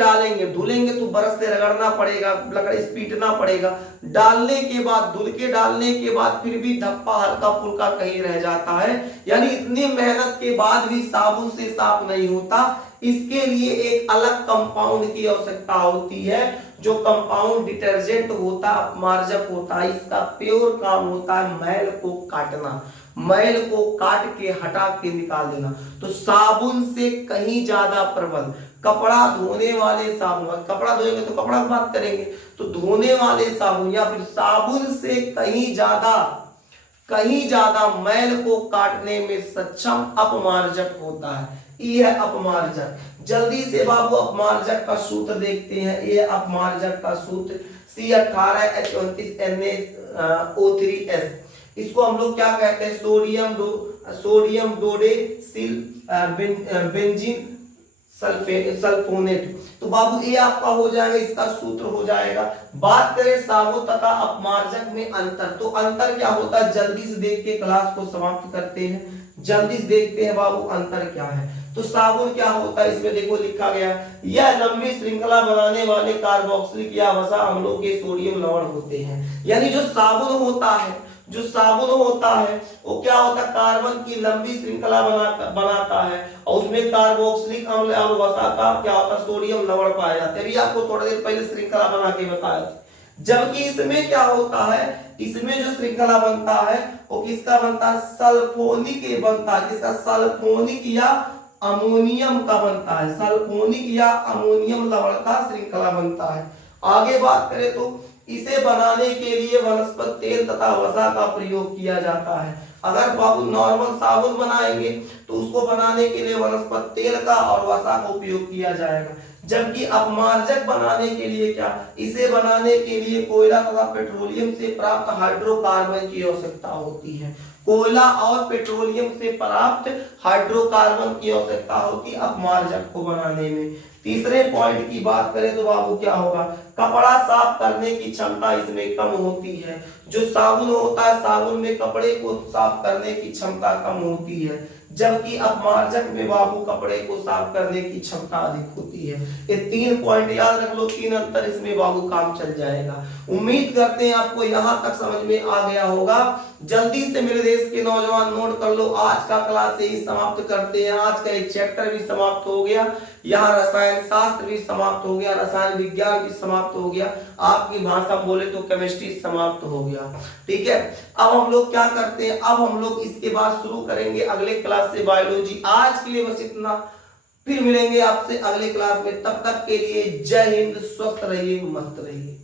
धुलेंगे तो ब्रश से रगड़ना पड़ेगा, लकड़ी से पीटना पड़ेगा, डालने के बाद, धुल के डालने के बाद फिर भी धब्बा हल्का फुल्का कहीं रह जाता है। यानी इतनी मेहनत के बाद भी साबुन से साफ नहीं होता। इसके लिए एक अलग कंपाउंड की आवश्यकता होती है, जो कंपाउंड डिटर्जेंट होता है, अपमार्जक होता है। इसका प्योर काम होता है मैल को काटना, मैल को काट के हटा के निकाल देना। तो साबुन से कहीं ज्यादा प्रबल कपड़ा धोने वाले साबुन, कपड़ा धोएंगे तो कपड़ा की बात करेंगे, तो धोने वाले साबुन या फिर साबुन से कहीं ज्यादा मैल को काटने में सक्षम अपमार्जक होता है। ये है अपमार्जक। जल्दी से बाबू अपमार्जक का सूत्र देखते हैं। ये अपमार्जक का सूत्र C18H29NaO3S। इसको हम लोग क्या कहते हैं, सोडियम डोडेसिल बेंजीन सल्फोनेट। तो बाबू ये आपका हो जाएगा, इसका सूत्र हो जाएगा। बात करें साबुन तथा अपमार्जक में अंतर, तो अंतर क्या होता है, जल्दी से देख के क्लास को समाप्त करते हैं। जल्दी से देखते हैं बाबू अंतर क्या है। तो साबुन क्या होता है, इसमें देखो लिखा गया, यह लंबी श्रृंखला बनाने वाले कार्बोक्सिलिक या वसा अम्लों के सोडियम लवण होते हैं। यानी जो साबुन होता है वो क्या होता है, कार्बन की लंबी श्रृंखला बनाता है और उसमें कार्बोक्सिलिक अम्ल और वसा का क्या होता है, सोडियम लवण पाया जाता है। अभी आपको थोड़ी देर पहले श्रृंखला बना के बताया था। जबकि इसमें क्या होता है, इसमें जो श्रृंखला बनता है वो किसका बनता है, सल्फोनिक बनता है। किसका, सल्फोनिक या अमोनियम का बनता है, सल्फोनिक या अमोनियम लवण का श्रृंखला बनता है। आगे बात करें तो इसे बनाने के लिए वनस्पति तेल तथा वसा का प्रयोग किया जाता है। अगर बाबू नॉर्मल साबुन बनाएंगे तो उसको बनाने के लिए वनस्पति तेल का और वसा का उपयोग किया जाएगा। जबकि अपमार्जक बनाने के लिए क्या, इसे बनाने के लिए कोयला तथा पेट्रोलियम से प्राप्त हाइड्रोकार्बन की आवश्यकता होती है। कोयला और पेट्रोलियम से प्राप्त हाइड्रोकार्बन की आवश्यकता होती है अपमार्जक को बनाने में। तीसरे पॉइंट की बात करें तो बाबू क्या होगा, कपड़ा साफ करने की क्षमता इसमें कम होती है। जो साबुन होता है, साबुन में कपड़े को साफ करने की क्षमता कम होती है, जबकि अपमार्जक में बाबू कपड़े को साफ करने की क्षमता अधिक होती है। ये 3 पॉइंट याद रख लो, 3 अंतर, इसमें बाबू काम चल जाएगा। उम्मीद करते हैं आपको यहां तक समझ में आ गया होगा। जल्दी से मेरे देश के नौजवान नोट कर लो, आज का क्लास यही समाप्त करते हैं। आज का एक चैप्टर भी समाप्त हो गया, यहाँ रसायन शास्त्र भी समाप्त हो गया, रसायन विज्ञान भी समाप्त हो गया, आपकी भाषा में बोले तो केमिस्ट्री समाप्त हो गया। ठीक है, अब हम लोग क्या करते हैं, अब हम लोग इसके बाद शुरू करेंगे अगले क्लास से बायोलॉजी। आज के लिए बस इतना, फिर मिलेंगे आपसे अगले क्लास में। तब तक के लिए जय हिंद, स्वस्थ रहिए, मस्त रहिए।